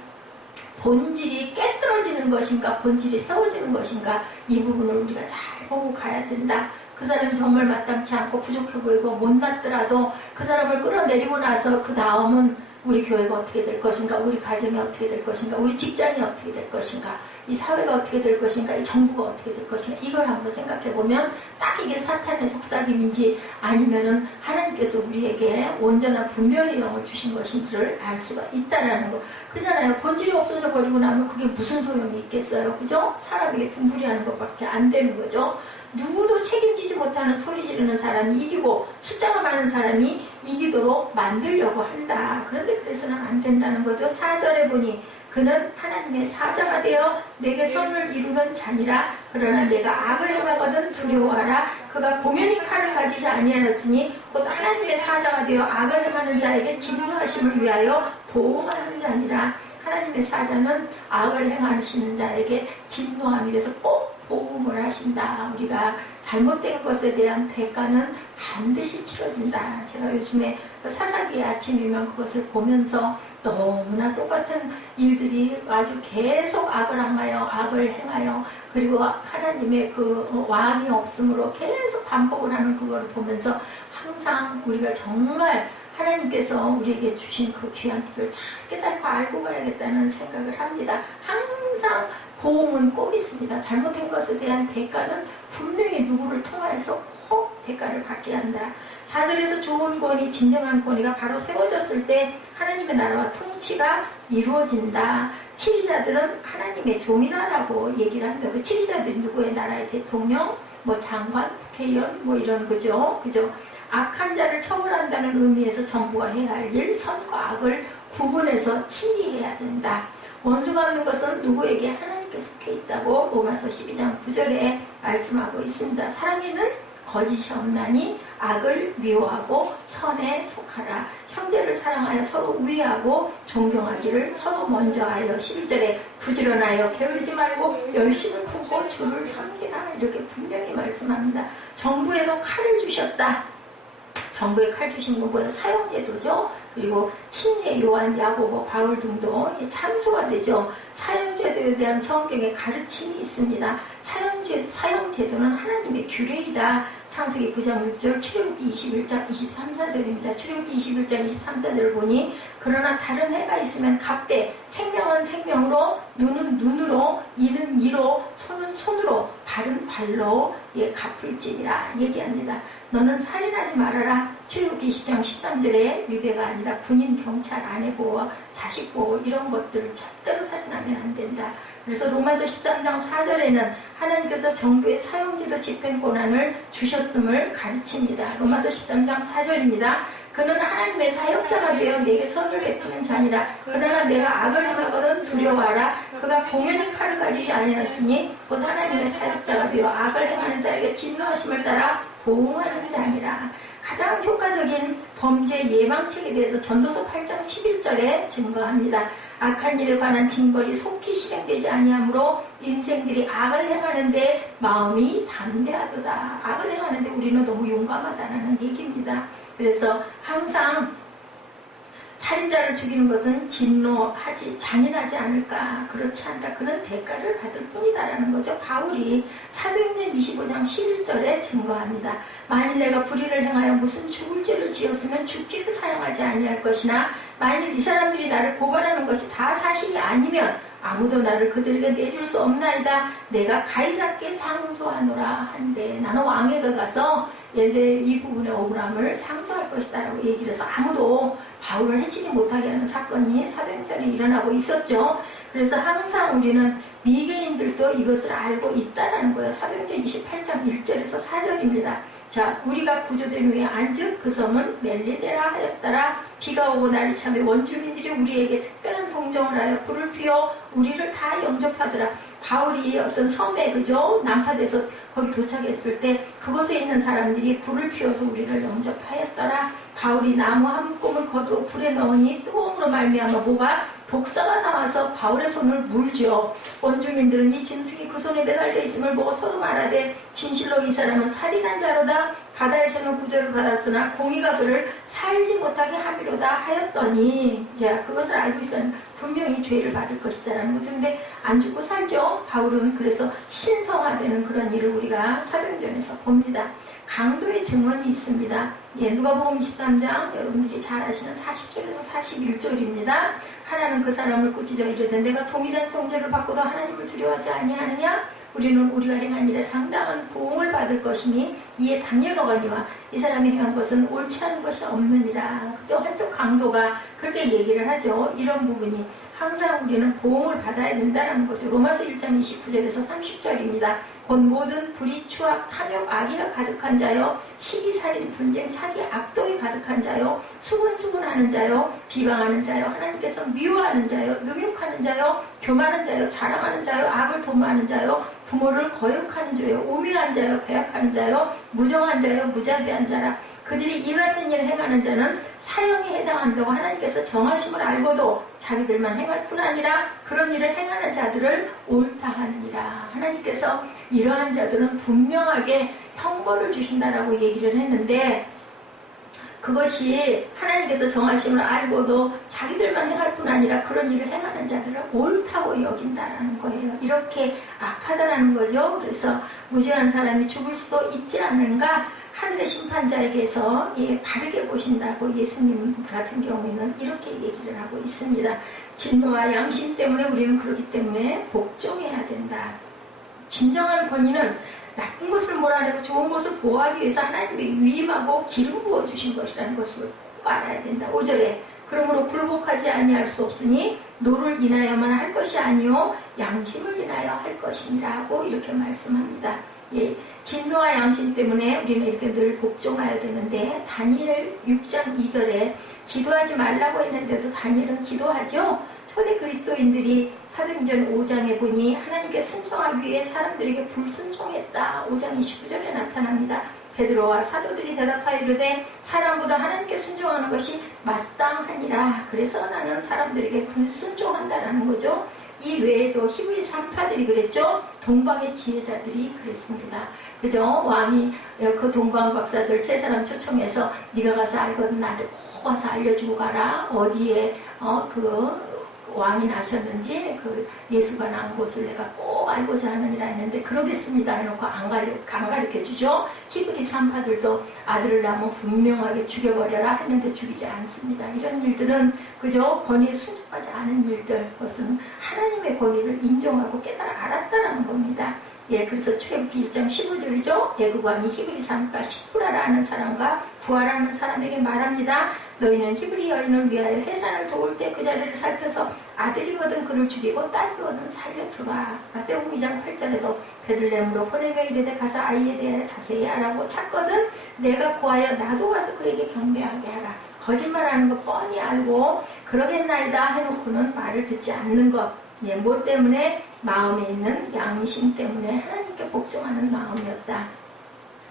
본질이 깨뜨려지는 것인가 본질이 세워지는 것인가, 이 부분을 우리가 잘 보고 가야 된다. 그 사람이 정말 마땅치 않고 부족해 보이고 못났더라도 그 사람을 끌어내리고 나서 그 다음은 우리 교회가 어떻게 될 것인가, 우리 가정이 어떻게 될 것인가, 우리 직장이 어떻게 될 것인가, 이 사회가 어떻게 될 것인가, 이 정부가 어떻게 될 것인가, 이걸 한번 생각해 보면 딱 이게 사탄의 속삭임인지 아니면은 하나님께서 우리에게 온전한 분별의 영을 주신 것인지를 알 수가 있다라는 거. 그잖아요. 본질이 없어져 버리고 나면 그게 무슨 소용이 있겠어요. 그죠? 사람에게 등부리하는 것밖에 안 되는 거죠. 누구도 책임지지 못하는 소리 지르는 사람이 이기고 숫자가 많은 사람이 이기도록 만들려고 한다. 그런데 그래서는 안 된다는 거죠. 4절에 보니 그는 하나님의 사자가 되어 내게 선을 이루는 자니라. 그러나 내가 악을 행하거든 두려워하라. 그가 공연히 칼을 가지지 아니하였으니 곧 하나님의 사자가 되어 악을 행하는 자에게 진노하심을 위하여 보호하는 자니라. 하나님의 사자는 악을 행하시는 자에게 진노함이 돼서 꼭 보험을 하신다. 우리가 잘못된 것에 대한 대가는 반드시 치러진다. 제가 요즘에 사사기의 아침이면 그것을 보면서 너무나 똑같은 일들이 아주 계속 악을 행하여 그리고 하나님의 그 왕이 없으므로 계속 반복을 하는 그걸 보면서 항상 우리가 정말 하나님께서 우리에게 주신 그 귀한 뜻을 잘 깨닫고 알고 가야겠다는 생각을 합니다. 항상 보험은 꼭 있습니다. 잘못된 것에 대한 대가는 분명히 누구를 통하여서 꼭 대가를 받게 한다. 4절에서 좋은 권위, 진정한 권위가 바로 세워졌을 때 하나님의 나라와 통치가 이루어진다. 치리자들은 하나님의 종이다라고 얘기를 합니다. 그 치리자들이 누구의 나라의 대통령, 뭐 장관, 국회의원, 뭐 이런 거죠. 그죠? 악한 자를 처벌한다는 의미에서 정부가 해야 할 일, 선과 악을 구분해서 치리해야 된다. 원수가 없는 것은 누구에게 하나님께 속해 있다고 로마서 12장 9절에 말씀하고 있습니다. 사랑에는 거짓이 없나니 악을 미워하고 선에 속하라. 형제를 사랑하여 서로 우애하고 존경하기를 서로 먼저 하여 11절에 부지런하여 게으르지 말고 열심을 품고 주를 섬기라. 이렇게 분명히 말씀합니다. 정부에도 칼을 주셨다. 정부에 칼 주신 건 뭐예요? 사형제도죠. 그리고 침례, 요한, 야고보, 바울 등도 참수가 되죠. 사형제도에 대한 성경의 가르침이 있습니다. 사형제도는 하나님의 규례이다. 창세기 9장 6절, 출애굽기 21장 23, 4절입니다. 출애굽기 21장 23, 4절을 보니 그러나 다른 해가 있으면 갑대, 생명은 생명으로, 눈은 눈으로, 이는 이로, 손은 손으로, 발은 발로 갚을지니라 얘기합니다. 너는 살인하지 말아라. 출애굽기 20장 13절에 리베가 아니라 군인, 경찰, 아내 보호, 자식 보호 이런 것들을 절대로 살인하면 안 된다. 그래서 로마서 13장 4절에는 하나님께서 정부의 사형제도 집행 권한을 주셨음을 가르칩니다. 로마서 13장 4절입니다. 그는 하나님의 사역자가 되어 내게 선을 베푸는 자니라. 그러나 내가 악을 행하거든 두려워하라. 그가 공연히 칼을 가지지 아니하였으니 곧 하나님의 사역자가 되어 악을 행하는 자에게 진노하심을 따라 보응하는 자니라. 가장 효과적인 범죄 예방책에 대해서 전도서 8장 11절에 증거합니다. 악한 일에 관한 징벌이 속히 실행되지 아니하므로 인생들이 악을 행하는데 마음이 담대하도다. 악을 행하는데 우리는 너무 용감하다는 얘기입니다. 그래서 항상 살인자를 죽이는 것은 잔인하지 않을까? 그렇지 않다. 그는 대가를 받을 뿐이다라는 거죠. 바울이 사도행전 25장 11절에 증거합니다. 만일 내가 불의를 행하여 무슨 죽을 죄를 지었으면 죽기를 사용하지 아니할 것이나 만일 이 사람들이 나를 고발하는 것이 다 사실이 아니면 아무도 나를 그들에게 내줄 수 없나이다. 내가 가이사께 상소하노라 한데 나는 왕에게 가서 이 부분의 억울함을 상소할 것이다 라고 얘기를 해서 아무도 바울을 해치지 못하게 하는 사건이 사도행전에 일어나고 있었죠. 그래서 항상 우리는 미개인들도 이것을 알고 있다라는 거예요. 사도행전 28장 1절에서 4절입니다. 자, 우리가 구조된 후에 안즉 그 섬은 멜리데라 하였더라. 비가 오고 날이 참에 원주민들이 우리에게 특별한 동정을 하여 불을 피워 우리를 다 영접하더라. 바울이 어떤 섬에 그죠 난파돼서 거기 도착했을 때 그곳에 있는 사람들이 불을 피워서 우리를 영접하였더라. 바울이 나무 한 꼼을 거두어 불에 넣으니 뜨거움으로 말미암아 뭐가 독사가 나와서 바울의 손을 물죠. 원주민들은 이 짐승이 그 손에 매달려 있음을 보고 서로 말하되 진실로 이 사람은 살인한 자로다. 바다에서는 구조를 받았으나 공의가 그를 살지 못하게 하기로다 하였더니 자, 그것을 알고 있었는데 분명히 죄를 받을 것이다라는 거죠. 근데 안 죽고 살죠. 바울은 그래서 신성화되는 그런 일을 우리가 사도행전에서 봅니다. 강도의 증언이 있습니다. 예, 누가복음 23장 여러분들이 잘 아시는 40절에서 41절입니다. 하나는 그 사람을 꾸짖어 이르되 내가 동일한 정죄를 받고도 하나님을 두려워하지 아니하느냐? 우리는 우리가 행한 일에 상당한 보응을 받을 것이니 이에 당연하거니와 이 사람이 행한 것은 옳지 않은 것이 없느니라. 그죠? 한쪽 강도가 그렇게 얘기를 하죠. 이런 부분이 항상 우리는 보응을 받아야 된다는 거죠. 로마서 1장 29절에서 30절입니다. 곧 모든 불의, 추악, 탐욕, 악의가 가득한 자요, 시기, 살인, 분쟁, 사기, 악독이 가득한 자요, 수군수군하는 자요, 비방하는 자요, 하나님께서 미워하는 자요, 능욕하는 자요, 교만한 자요, 자랑하는 자요, 악을 도모하는 자요, 부모를 거역하는 자요, 오묘한 자요, 배약하는 자요, 무정한 자요, 무자비한 자라. 그들이 이 같은 일을 행하는 자는 사형에 해당한다고 하나님께서 정하심을 알고도 자기들만 행할 뿐 아니라 그런 일을 행하는 자들을 옳다 하느니라. 하나님께서 이러한 자들은 분명하게 형벌을 주신다라고 얘기를 했는데 그것이 하나님께서 정하심을 알고도 자기들만 행할 뿐 아니라 그런 일을 행하는 자들을 옳다고 여긴다라는 거예요. 이렇게 악하다라는 거죠. 그래서 무죄한 사람이 죽을 수도 있지 않는가? 하늘의 심판자에게서 바르게 보신다고 예수님 같은 경우에는 이렇게 얘기를 하고 있습니다. 진노와 양심 때문에 우리는 그렇기 때문에 복종해야 된다. 진정한 권위는 나쁜 것을 몰아내고 좋은 것을 보호하기 위해서 하나님이 위임하고 기름 부어주신 것이라는 것을 꼭 알아야 된다. 5절에 그러므로 굴복하지 아니할 수 없으니 노를 인하여만 할 것이 아니요 양심을 인하여 할 것이니라고 이렇게 말씀합니다. 예, 진노와 양심 때문에 우리는 이렇게 늘 복종해야 되는데 다니엘 6장 2절에 기도하지 말라고 했는데도 다니엘은 기도하죠. 초대 그리스도인들이 사도행전 5장에 보니 하나님께 순종하기 위해 사람들에게 불순종했다. 5장 29절에 나타납니다. 베드로와 사도들이 대답하여 이르되 사람보다 하나님께 순종하는 것이 마땅하니라. 그래서 나는 사람들에게 불순종한다라는 거죠. 이 외에도 히브리 산파들이 그랬죠. 동방의 지혜자들이 그랬습니다. 그죠? 왕이 그 동방 박사들 세 사람 초청해서 네가 가서 알거든 나한테 꼭 가서 알려주고 가라. 어디에 그 왕이 나셨는지 그 예수가 난 곳을 내가 꼭 알고자 하느니라 했는데 그러겠습니다 해놓고 안 가르쳐주죠. 히브리 산파들도 아들을 낳으면 분명하게 죽여버려라 했는데 죽이지 않습니다. 이런 일들은 그저 권위에 순종하지 않은 일들, 그것은 하나님의 권위를 인정하고 깨달아 알았다는 겁니다. 예, 그래서 출애굽기 1장 15절이죠. 애굽 왕이 히브리 산파 시프라라 하는 사람과 부하라는 사람에게 말합니다. 너희는 히브리 여인을 위하여 해산을 도울 때 그 자리를 살펴서 아들이거든 그를 죽이고 딸이거든 살려두라. 마태복음 2장 8절에도 베들레헴으로 보내며 이르되 가서 아이에 대해 자세히 알아보 찾거든 내가 구하여 나도 가서 그에게 경배하게 하라. 거짓말하는 거 뻔히 알고 그러겠나이다 해놓고는 말을 듣지 않는 것. 예, 뭐 때문에? 마음에 있는 양심 때문에 하나님께 복종하는 마음이었다.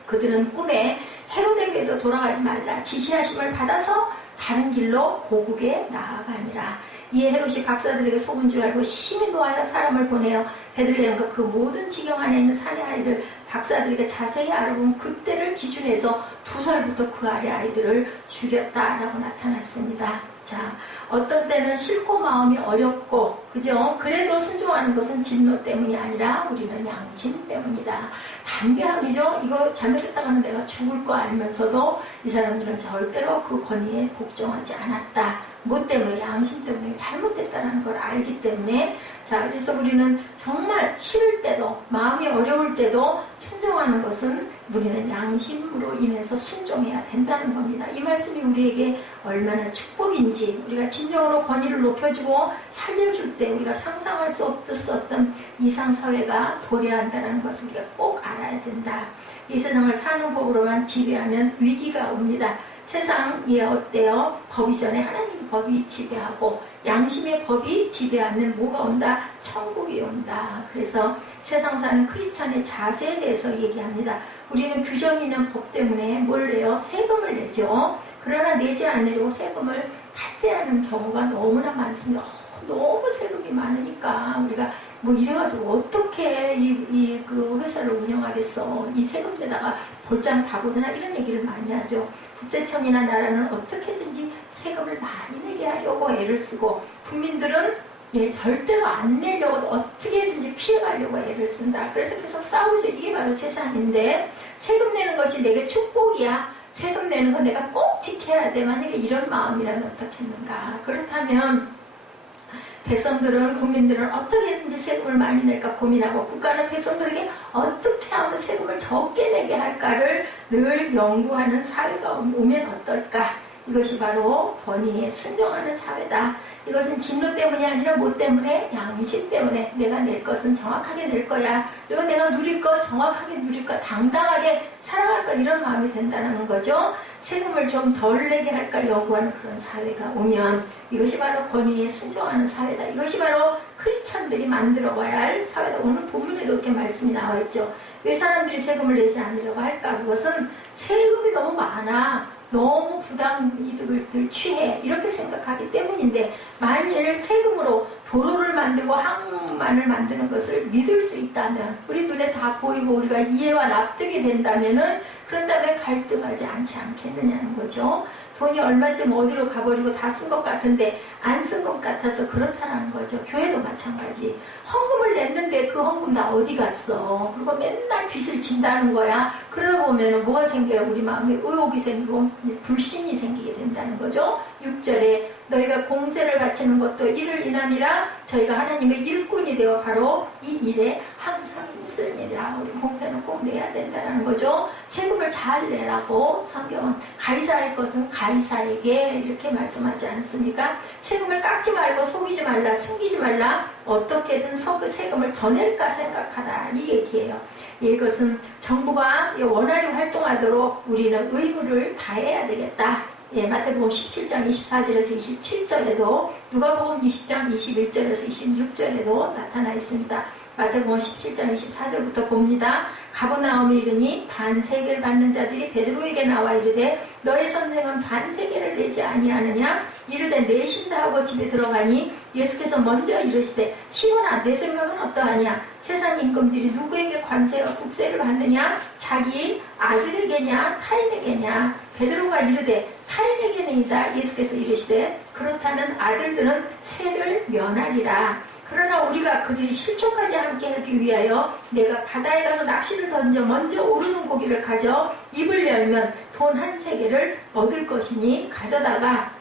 그들은 꿈에 헤로데에게도 돌아가지 말라 지시하심을 받아서 다른 길로 고국에 나아가니라. 이에 헤롯이 박사들에게 속은 줄 알고 심히 노하여 사람을 보내어 베들레헴과 그 모든 지경 안에 있는 사내 아이들 박사들에게 자세히 알아본 그때를 기준해서 2살부터 그 아래 아이들을 죽였다라고 나타났습니다. 자, 어떤 때는 싫고 마음이 어렵고 그죠? 그래도 순종하는 것은 진노 때문이 아니라 우리는 양심 때문이다. 담대함이죠. 이거 잘못했다고 하는 내가 죽을 거 알면서도 이 사람들은 절대로 그 권위에 복종하지 않았다. 뭐 때문에? 양심 때문에 잘못됐다는 걸 알기 때문에. 자, 그래서 우리는 정말 싫을 때도 마음이 어려울 때도 순종하는 것은 우리는 양심으로 인해서 순종해야 된다는 겁니다. 이 말씀이 우리에게 얼마나 축복인지, 우리가 진정으로 권위를 높여주고 살려줄 때 우리가 상상할 수 없었던 이상사회가 도래한다는 것을 우리가 꼭 알아야 된다. 이 세상을 사는 법으로만 지배하면 위기가 옵니다. 세상이 어때요? 법 이전에 하나님 법이 지배하고 양심의 법이 지배하면 뭐가 온다? 천국이 온다. 그래서 세상 사는 크리스찬의 자세에 대해서 얘기합니다. 우리는 규정 있는 법 때문에 뭘 내요? 세금을 내죠. 그러나 내지 않으려고 세금을 탈세하는 경우가 너무나 많습니다. 너무 세금이 많으니까 우리가 뭐 이래가지고 어떻게 그 회사를 운영하겠어. 이 세금 내다가 볼장 다 보잖아. 이런 얘기를 많이 하죠. 국세청이나 나라는 어떻게든지 세금을 많이 내게 하려고 애를 쓰고, 국민들은 절대로 안 내려고 어떻게든지 피해가려고 애를 쓴다. 그래서 계속 싸우죠. 이게 바로 세상인데, 세금 내는 것이 내게 축복이야. 세금 내는 거 내가 꼭 지켜야 돼. 만약에 이런 마음이라면 어떻겠는가. 그렇다면 백성들은, 국민들은 어떻게든지 세금을 많이 낼까 고민하고, 국가는 백성들에게 어떻게 하면 세금을 적게 내게 할까를 늘 연구하는 사회가 오면 어떨까. 이것이 바로 권위에 순종하는 사회다. 이것은 진노 때문이 아니라 뭐 때문에? 양심 때문에. 내가 낼 것은 정확하게 낼 거야. 그리고 내가 누릴 거 정확하게 누릴 거, 당당하게 살아갈 거, 이런 마음이 된다는 거죠. 세금을 좀 덜 내게 할까 연구하는 그런 사회가 오면 이것이 바로 권위에 순종하는 사회다. 이것이 바로 크리스찬들이 만들어가야 할 사회다. 오늘 본문에도 이렇게 말씀이 나와 있죠. 왜 사람들이 세금을 내지 않으려고 할까? 그것은 세금이 너무 많아. 너무 부당 이득을 취해. 이렇게 생각하기 때문인데, 만일 세금으로 도로를 만들고 항만을 만드는 것을 믿을 수 있다면, 우리 눈에 다 보이고 우리가 이해와 납득이 된다면은, 그런 다음에 갈등하지 않지 않겠느냐는 거죠. 돈이 얼마쯤 어디로 가버리고 다 쓴 것 같은데 안 쓴 것 같아서 그렇다는 거죠. 교회도 마찬가지. 헌금을 냈는데 그 헌금 다 어디 갔어? 그리고 맨날 빚을 진다는 거야. 그러다 보면 뭐가 생겨요? 우리 마음에 의혹이 생기고 불신이 생기게 된다는 거죠. 6절에 너희가 공세를 바치는 것도 이를 인함이라 저희가 하나님의 일꾼이 되어 바로 이 일에 항상 힘쓰는 일이라. 우리 공세는 꼭 내야 된다는 거죠. 세금을 잘 내라고 성경은, 가이사의 것은 가이사에게 이렇게 말씀하지 않습니까? 세금을 깎지 말고 속이지 말라, 숨기지 말라, 어떻게든 세금을 더 낼까 생각하라, 이 얘기예요. 이것은 정부가 원활히 활동하도록 우리는 의무를 다해야 되겠다. 마태복음 17장 24절에서 27절에도, 누가복음 20장 21절에서 26절에도 나타나 있습니다. 마태복음 17장 24절부터 봅니다. 가버나움에 이르니 반세계를 받는 자들이 베드로에게 나와 이르되 너의 선생은 반세계를 내지 아니하느냐? 이르되 내신다 하고 집에 들어가니 예수께서 먼저 이르시되 시몬아 내 생각은 어떠하냐? 세상 임금들이 누구에게 관세와 국세를 받느냐? 자기 아들에게냐 타인에게냐? 베드로가 이르되 타인에게는이다. 예수께서 이르시되 그렇다면 아들들은 세를 면하리라. 그러나 우리가 그들이 실족하지 않게 하기 위하여 내가 바다에 가서 낚시를 던져 먼저 오르는 고기를 가져 입을 열면 돈 한 세계를 얻을 것이니 가져다가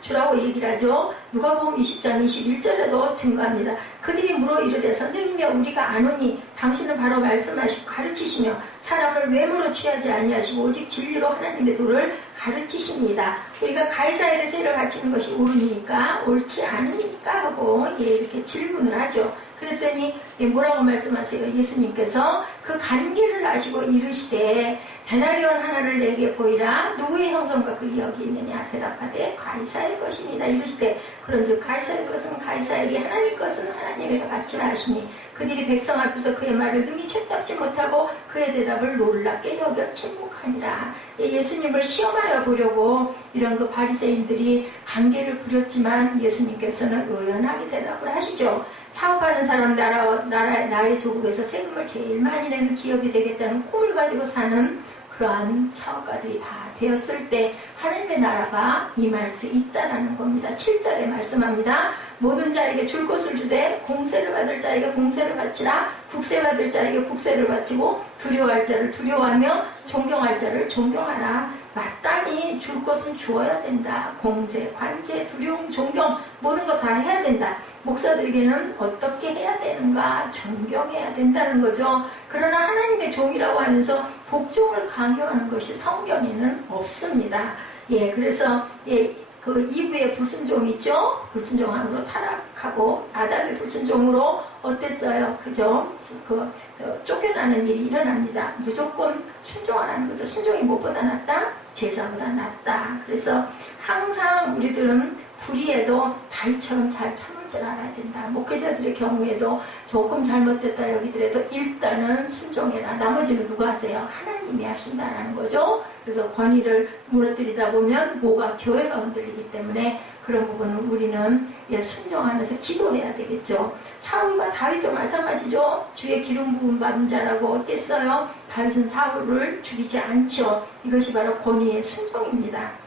주라고 얘기를 하죠. 누가복음 20장 21절에도 증거합니다. 그들이 물어 이르되 선생님이여 우리가 아노니 당신은 바로 말씀하시고 가르치시며 사람을 외모로 취하지 아니하시고 오직 진리로 하나님의 도를 가르치십니다. 우리가 가이사에게 세를 바치는 것이 옳으니까 옳지 않으니까 하고 이렇게 질문을 하죠. 그랬더니 뭐라고 말씀하세요? 예수님께서 그 관계를 아시고 이르시되 데나리온 하나를 내게 보이라. 누구의 형성과 그리 여기 있느냐? 대답하되 가이사의 것입니다. 이르시되 그런즉 가이사의 것은 가이사에게, 하나님 것은 하나님에게 바치라 하시니 그들이 백성 앞에서 그의 말을 능히 채잡지 못하고 그의 대답을 놀랍게 여겨 침묵하니라. 예수님을 시험하여 보려고 이런 그 바리새인들이 관계를 부렸지만 예수님께서는 의연하게 대답을 하시죠. 사업하는 사람 나의 조국에서 세금을 제일 많이 내는 기업이 되겠다는 꿈을 가지고 사는 그러한 사업가들이 다 되었을 때 하나님의 나라가 임할 수 있다라는 겁니다. 7절에 말씀합니다. 모든 자에게 줄 것을 주되 공세를 받을 자에게 공세를 바치라. 국세 받을 자에게 국세를 바치고 두려워할 자를 두려워하며 존경할 자를 존경하라. 마땅히 줄 것은 주어야 된다. 공세, 관세, 두려움, 존경 모든 거 다 해야 된다. 목사들에게는 어떻게 해야 되는가? 존경해야 된다는 거죠. 그러나 하나님의 종이라고 하면서 복종을 강요하는 것이 성경에는 없습니다. 예, 그래서 그 이브의 불순종 있죠? 불순종함으로 타락하고 아담의 불순종으로 어땠어요? 그죠? 쫓겨나는 일이 일어납니다. 무조건 순종하라는 거죠. 순종이 무엇보다 낫다? 제사보다 낫다. 그래서 항상 우리들은 불의에도 다윗처럼 잘 참을 줄 알아야 된다. 목회자들의 경우에도 조금 잘못됐다 여기더라도 일단은 순종해라. 나머지는 누가 하세요? 하나님이 하신다라는 거죠. 그래서 권위를 무너뜨리다 보면 뭐가 교회가 흔들리기 때문에 그런 부분은 우리는 순종하면서 기도해야 되겠죠. 사울과 다윗도 마찬가지죠. 주의 기름 부음 받은 자라고 어땠어요? 다윗은 사울을 죽이지 않죠. 이것이 바로 권위의 순종입니다.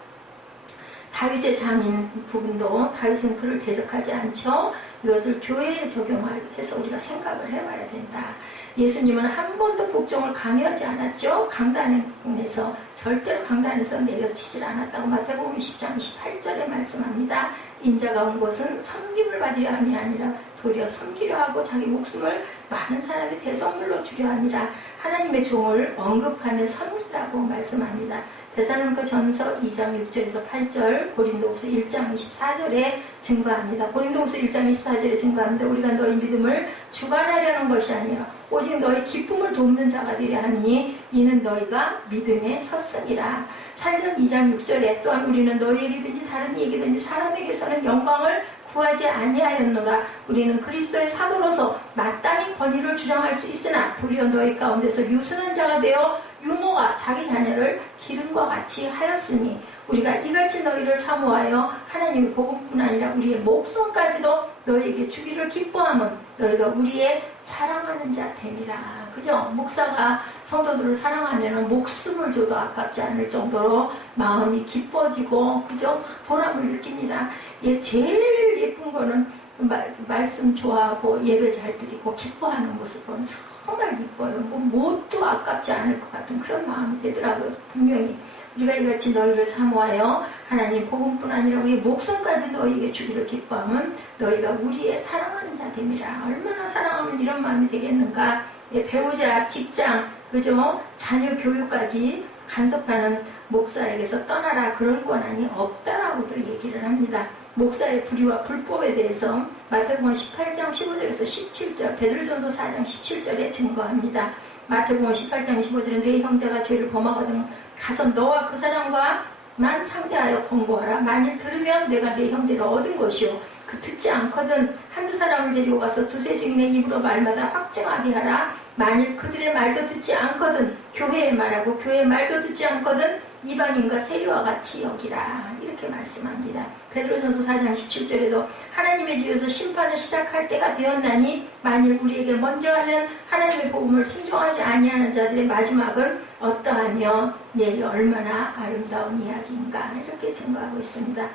다윗의 장인 부분도 다윗은 그를 대적하지 않죠. 이것을 교회에 적용해서 우리가 생각을 해봐야 된다. 예수님은 한 번도 복종을 강요하지 않았죠. 강단에서 절대로 강단에서 내려치질 않았다고 마태복음 10장 28절에 말씀합니다. 인자가 온 곳은 섬김을 받으려 함이 아니라 도리어 섬기려 하고 자기 목숨을 많은 사람의 대속물로 주려 함이라. 하나님의 종을 언급하며 섬기라고 말씀합니다. 데살로니가 전서 2장 6절에서 8절, 고린도후서 1장 24절에 증거합니다. 고린도후서 1장 24절에 증거합니다. 우리가 너희 믿음을 주관하려는 것이 아니라 오직 너희 기쁨을 돕는 자가 되려 하니 이는 너희가 믿음에 섰으니라. 사전 2장 6절에 또한 우리는 너희에게든지 다른 이에게든지 사람에게서는 영광을 구하지 아니하였노라. 우리는 그리스도의 사도로서 마땅히 권위를 주장할 수 있으나 도리어 너희 가운데서 유순한 자가 되어 유모가 자기 자녀를 기름과 같이 하였으니 우리가 이같이 너희를 사모하여 하나님의 복음뿐 아니라 우리의 목숨까지도 너희에게 주기를 기뻐함은 너희가 우리의 사랑하는 자 됨이라. 그죠? 목사가 성도들을 사랑하면 목숨을 줘도 아깝지 않을 정도로 마음이 기뻐지고 그죠? 보람을 느낍니다. 제일 예쁜 거는 말씀 좋아하고 예배 잘 드리고 기뻐하는 모습은 정말 기뻐요. 뭣도 아깝지 않을 것 같은 그런 마음이 되더라고요. 분명히 우리가 이같이 너희를 사모하여 하나님 복음뿐 아니라 우리의 목숨까지 너희에게 주기를 기뻐하면 너희가 우리의 사랑하는 자 됨이라. 얼마나 사랑하면 이런 마음이 되겠는가. 배우자, 직장, 그죠? 자녀 교육까지 간섭하는 목사에게서 떠나라. 그런 권한이 없다라고도 얘기를 합니다. 목사의 불의와 불법에 대해서 마태복음 18장 15절에서 17절, 베드로전서 4장 17절에 증거합니다. 마태복음 18장 15절은 내 형제가 죄를 범하거든 가서 너와 그 사람과만 상대하여 권고하라. 만일 들으면 내가 내 형제를 얻은 것이요 그 듣지 않거든 한두 사람을 데리고 가서 두세 증인의 입으로 말마다 확증하게 하라. 만일 그들의 말도 듣지 않거든 교회의 말하고 교회의 말도 듣지 않거든 이방인과 세리와 같이 여기라. 이렇게 말씀합니다. 베드로전서 4장 17절에도 하나님의 집에서 심판을 시작할 때가 되었나니 만일 우리에게 먼저 하는 하나님의 복음을 순종하지 아니하는 자들의 마지막은 어떠하며 내일 얼마나 아름다운 이야기인가. 이렇게 증거하고 있습니다.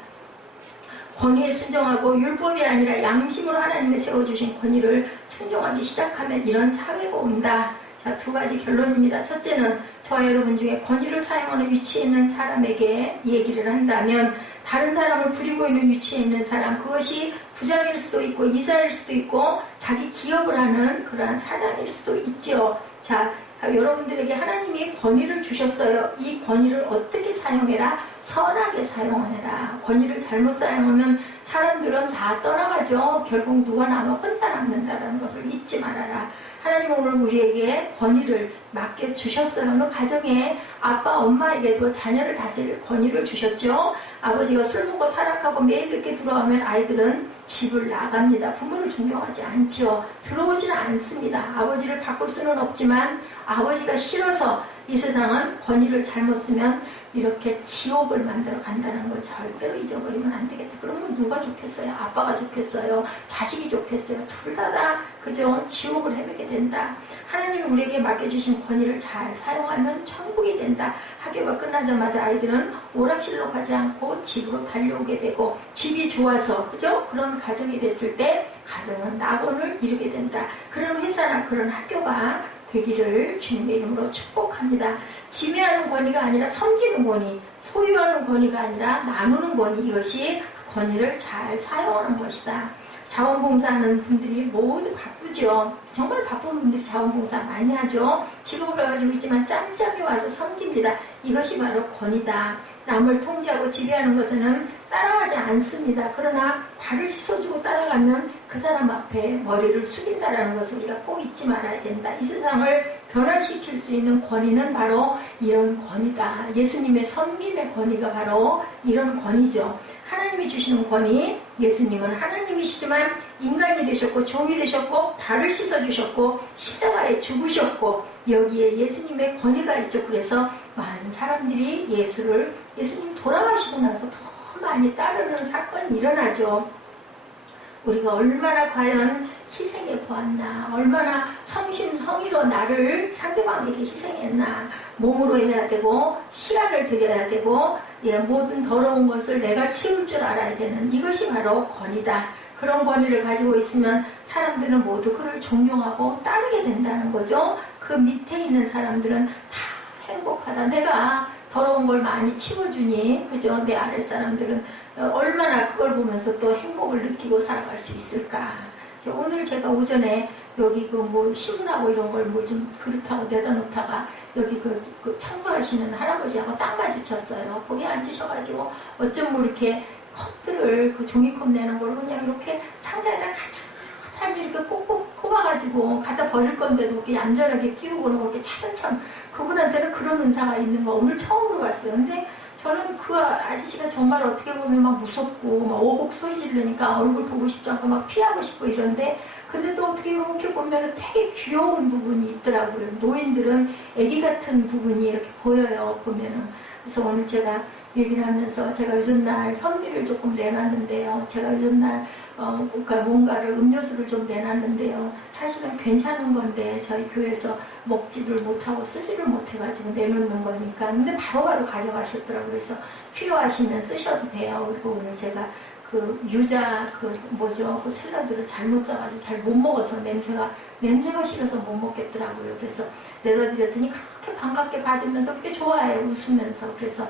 권위에 순종하고 율법이 아니라 양심으로 하나님의 세워주신 권위를 순종하기 시작하면 이런 사회가 온다. 자, 두 가지 결론입니다. 첫째는 저와 여러분 중에 권위를 사용하는 위치에 있는 사람에게 얘기를 한다면 다른 사람을 부리고 있는 위치에 있는 사람, 그것이 부장일 수도 있고 이사일 수도 있고 자기 기업을 하는 그러한 사장일 수도 있죠. 자, 여러분들에게 하나님이 권위를 주셨어요. 이 권위를 어떻게 사용해라? 선하게 사용하라. 권위를 잘못 사용하면 사람들은 다 떠나가죠. 결국 누가 남아 혼자 남는다는 것을 잊지 말아라. 하나님 오늘 우리에게 권위를 맡겨주셨어요. 어느 가정에 아빠, 엄마에게도 자녀를 다스릴 권위를 주셨죠. 아버지가 술 먹고 타락하고 매일 늦게 들어오면 아이들은 집을 나갑니다. 부모를 존경하지 않죠. 들어오지는 않습니다. 아버지를 바꿀 수는 없지만 아버지가 싫어서 이 세상은 권위를 잘못 쓰면 이렇게 지옥을 만들어 간다는 걸 절대로 잊어버리면 안 되겠다. 그러면 누가 좋겠어요? 아빠가 좋겠어요? 자식이 좋겠어요? 둘 다 그죠? 지옥을 헤매게 된다. 하나님이 우리에게 맡겨주신 권위를 잘 사용하면 천국이 된다. 학교가 끝나자마자 아이들은 오락실로 가지 않고 집으로 달려오게 되고 집이 좋아서 그죠? 그런 가정이 됐을 때 가정은 낙원을 이루게 된다. 그런 회사나 그런 학교가 되기를 주님의 이름으로 축복합니다. 지배하는 권위가 아니라 섬기는 권위, 소유하는 권위가 아니라 나누는 권위, 이것이 권위를 잘 사용하는 것이다. 자원봉사하는 분들이 모두 바쁘죠. 정말 바쁜 분들이 자원봉사 많이 하죠. 직업을 가지고 있지만 짬짬이 와서 섬깁니다. 이것이 바로 권위다. 남을 통제하고 지배하는 것은 따라가지 않습니다. 그러나 발을 씻어주고 따라가면 그 사람 앞에 머리를 숙인다라는 것을 우리가 꼭 잊지 말아야 된다. 이 세상을 변화시킬 수 있는 권위는 바로 이런 권위다. 예수님의 섬김의 권위가 바로 이런 권위죠. 하나님이 주시는 권위, 예수님은 하나님이시지만 인간이 되셨고 종이 되셨고 발을 씻어주셨고 십자가에 죽으셨고 여기에 예수님의 권위가 있죠. 그래서 많은 사람들이 예수님 돌아가시고 나서 더 많이 따르는 사건이 일어나죠. 우리가 얼마나 과연 희생해 보았나, 얼마나 성심성의로 나를 상대방에게 희생했나. 몸으로 해야 되고 시간을 들여야 되고 모든 더러운 것을 내가 치울 줄 알아야 되는, 이것이 바로 권위다. 그런 권위를 가지고 있으면 사람들은 모두 그를 존경하고 따르게 된다는 거죠. 그 밑에 있는 사람들은 다 행복하다. 내가 더러운 걸 많이 치워주니, 그죠? 내 아랫사람들은 얼마나 그걸 보면서 또 행복을 느끼고 살아갈 수 있을까. 오늘 제가 오전에 여기 신문하고 이런 걸 좀 그릇하고 내다 놓다가 여기 그 청소하시는 할아버지하고 딱 마주쳤어요. 거기 앉으셔가지고 어쩜 이렇게 컵들을 그 종이컵 내는 걸 그냥 이렇게 상자에다 가지런히 이렇게 꼭꼭 꼽아가지고 갖다 버릴 건데도 이렇게 얌전하게 끼우고 이렇게 차근차근, 그분한테는 그런 은사가 있는 거 오늘 처음으로 봤어요. 근데 저는 그 아저씨가 정말 어떻게 보면 막 무섭고 막 오곡 소리 지르니까 얼굴 보고 싶지 않고 막 피하고 싶고 이런데, 근데 또 어떻게 이렇게 보면 되게 귀여운 부분이 있더라고요. 노인들은 애기 같은 부분이 이렇게 보여요, 보면은. 그래서 오늘 제가 얘기를 하면서 제가 요즘날 현미를 조금 내놨는데요. 제가 요즘날 그러니까 뭔가를 음료수를 좀 내놨는데요. 사실은 괜찮은 건데 저희 교회에서 먹지를 못하고 쓰지를 못해가지고 내놓는 거니까. 근데 바로바로 가져가셨더라고요. 그래서 필요하시면 쓰셔도 돼요. 그리고 오늘 제가 그 유자 그 샐러드를 잘못 써가지고 잘 못 먹어서 냄새가 싫어서 못 먹겠더라고요. 그래서 내가 드렸더니 그렇게 반갑게 받으면서 그렇게 좋아해요. 웃으면서. 그래서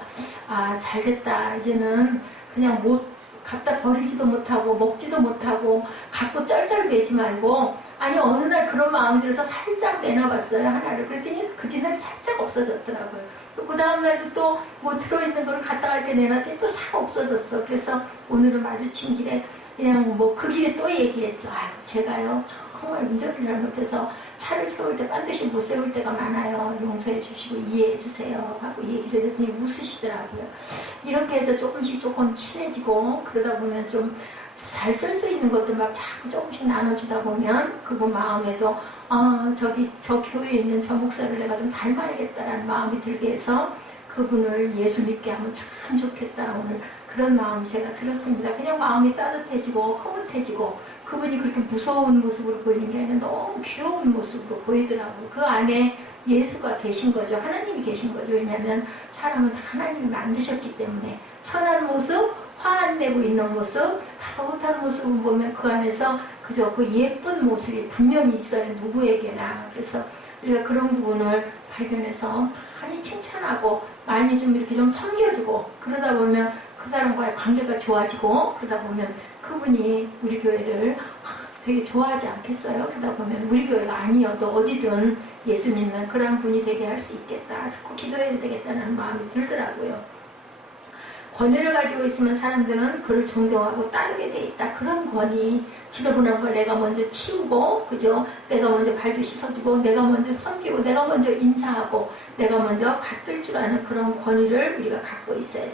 잘됐다. 이제는 그냥 갖다 버리지도 못하고 먹지도 못하고 갖고 쩔쩔매지 말고, 아니 어느 날 그런 마음이 들어서 살짝 내놔봤어요. 하나를. 그랬더니 그 뒤날 살짝 없어졌더라고요. 그 다음날도 또 들어있는 걸 갖다가 이렇게 내놨더니 또 싹 없어졌어. 그래서 오늘은 마주친 길에 그냥 그 길에 또 얘기했죠. 제가요 정말 운전을 잘못해서 차를 세울 때 반드시 못 세울 때가 많아요. 용서해 주시고 이해해 주세요 하고 얘기를 했더니 웃으시더라고요. 이렇게 해서 조금씩 조금 친해지고 그러다 보면 좀 잘 쓸 수 있는 것도 막 자꾸 조금씩 나눠주다 보면 그분 마음에도 저 교회에 있는 저 목사를 내가 좀 닮아야겠다라는 마음이 들게 해서 그분을 예수 믿게 하면 참 좋겠다. 오늘 그런 마음이 제가 들었습니다. 그냥 마음이 따뜻해지고 흐뭇해지고, 그분이 그렇게 무서운 모습으로 보이는 게 아니라 너무 귀여운 모습으로 보이더라고요. 그 안에 예수가 계신 거죠. 하나님이 계신 거죠. 왜냐하면 사람은 하나님이 만드셨기 때문에 선한 모습, 화 안 내고 있는 모습, 다소곳한 모습을 보면 그 안에서 그저 그 예쁜 모습이 분명히 있어요. 누구에게나. 그래서 우리가 그런 부분을 발견해서 많이 칭찬하고 많이 좀 이렇게 좀 섬겨주고 그러다 보면 그 사람과의 관계가 좋아지고, 그러다 보면 그분이 우리 교회를 되게 좋아하지 않겠어요? 그러다 보면 우리 교회가 아니어도 어디든 예수 믿는 그런 분이 되게 할 수 있겠다. 꼭 기도해야 되겠다는 마음이 들더라고요. 권위를 가지고 있으면 사람들은 그를 존경하고 따르게 돼 있다. 그런 권위, 지저분한 걸 내가 먼저 치우고, 그죠? 내가 먼저 발도 씻어주고, 내가 먼저 섬기고, 내가 먼저 인사하고, 내가 먼저 받들 줄 아는 그런 권위를 우리가 갖고 있어야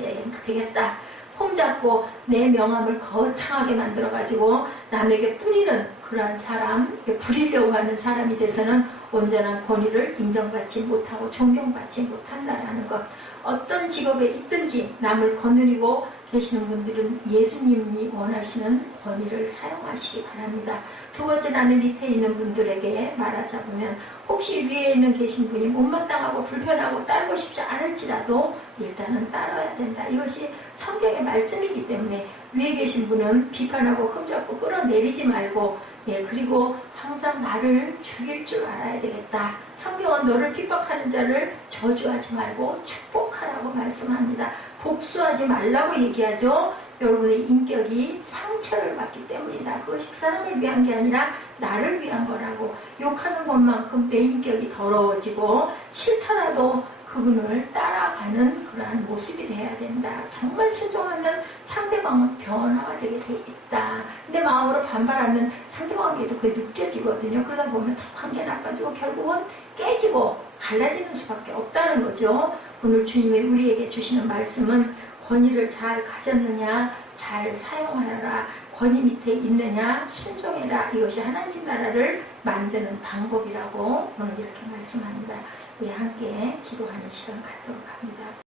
되겠다. 폼 잡고 내 명함을 거창하게 만들어가지고 남에게 뿌리는 그러한 사람, 부리려고 하는 사람이 돼서는 온전한 권위를 인정받지 못하고 존경받지 못한다라는 것. 어떤 직업에 있든지 남을 거느리고 계시는 분들은 예수님이 원하시는 권위를 사용하시기 바랍니다. 두 번째, 남의 밑에 있는 분들에게 말하자면 혹시 위에 있는 계신 분이 못마땅하고 불편하고 따르고 싶지 않을지라도 일단은 따라야 된다. 이것이 성경의 말씀이기 때문에 위에 계신 분은 비판하고 흠잡고 끌어내리지 말고 예, 그리고 항상 나를 죽일 줄 알아야 되겠다. 성경은 너를 핍박하는 자를 저주하지 말고 축복하라고 말씀합니다. 복수하지 말라고 얘기하죠. 여러분의 인격이 상처를 받기 때문이다. 그것이 사람을 위한 게 아니라 나를 위한 거라고. 욕하는 것만큼 내 인격이 더러워지고 싫더라도 그분을 따라가는 그러한 모습이 돼야 된다. 정말 순종하면 상대방은 변화가 되게 돼 있다. 근데 마음으로 반발하면 상대방에게도 그게 느껴지거든요. 그러다 보면 더 관계 나빠지고 결국은 깨지고 갈라지는 수밖에 없다는 거죠. 오늘 주님이 우리에게 주시는 말씀은 권위를 잘 가졌느냐, 잘 사용하여라. 권위 밑에 있느냐, 순종해라. 이것이 하나님 나라를 만드는 방법이라고 오늘 이렇게 말씀합니다. 우리 함께 기도하는 시간 갖도록 합니다.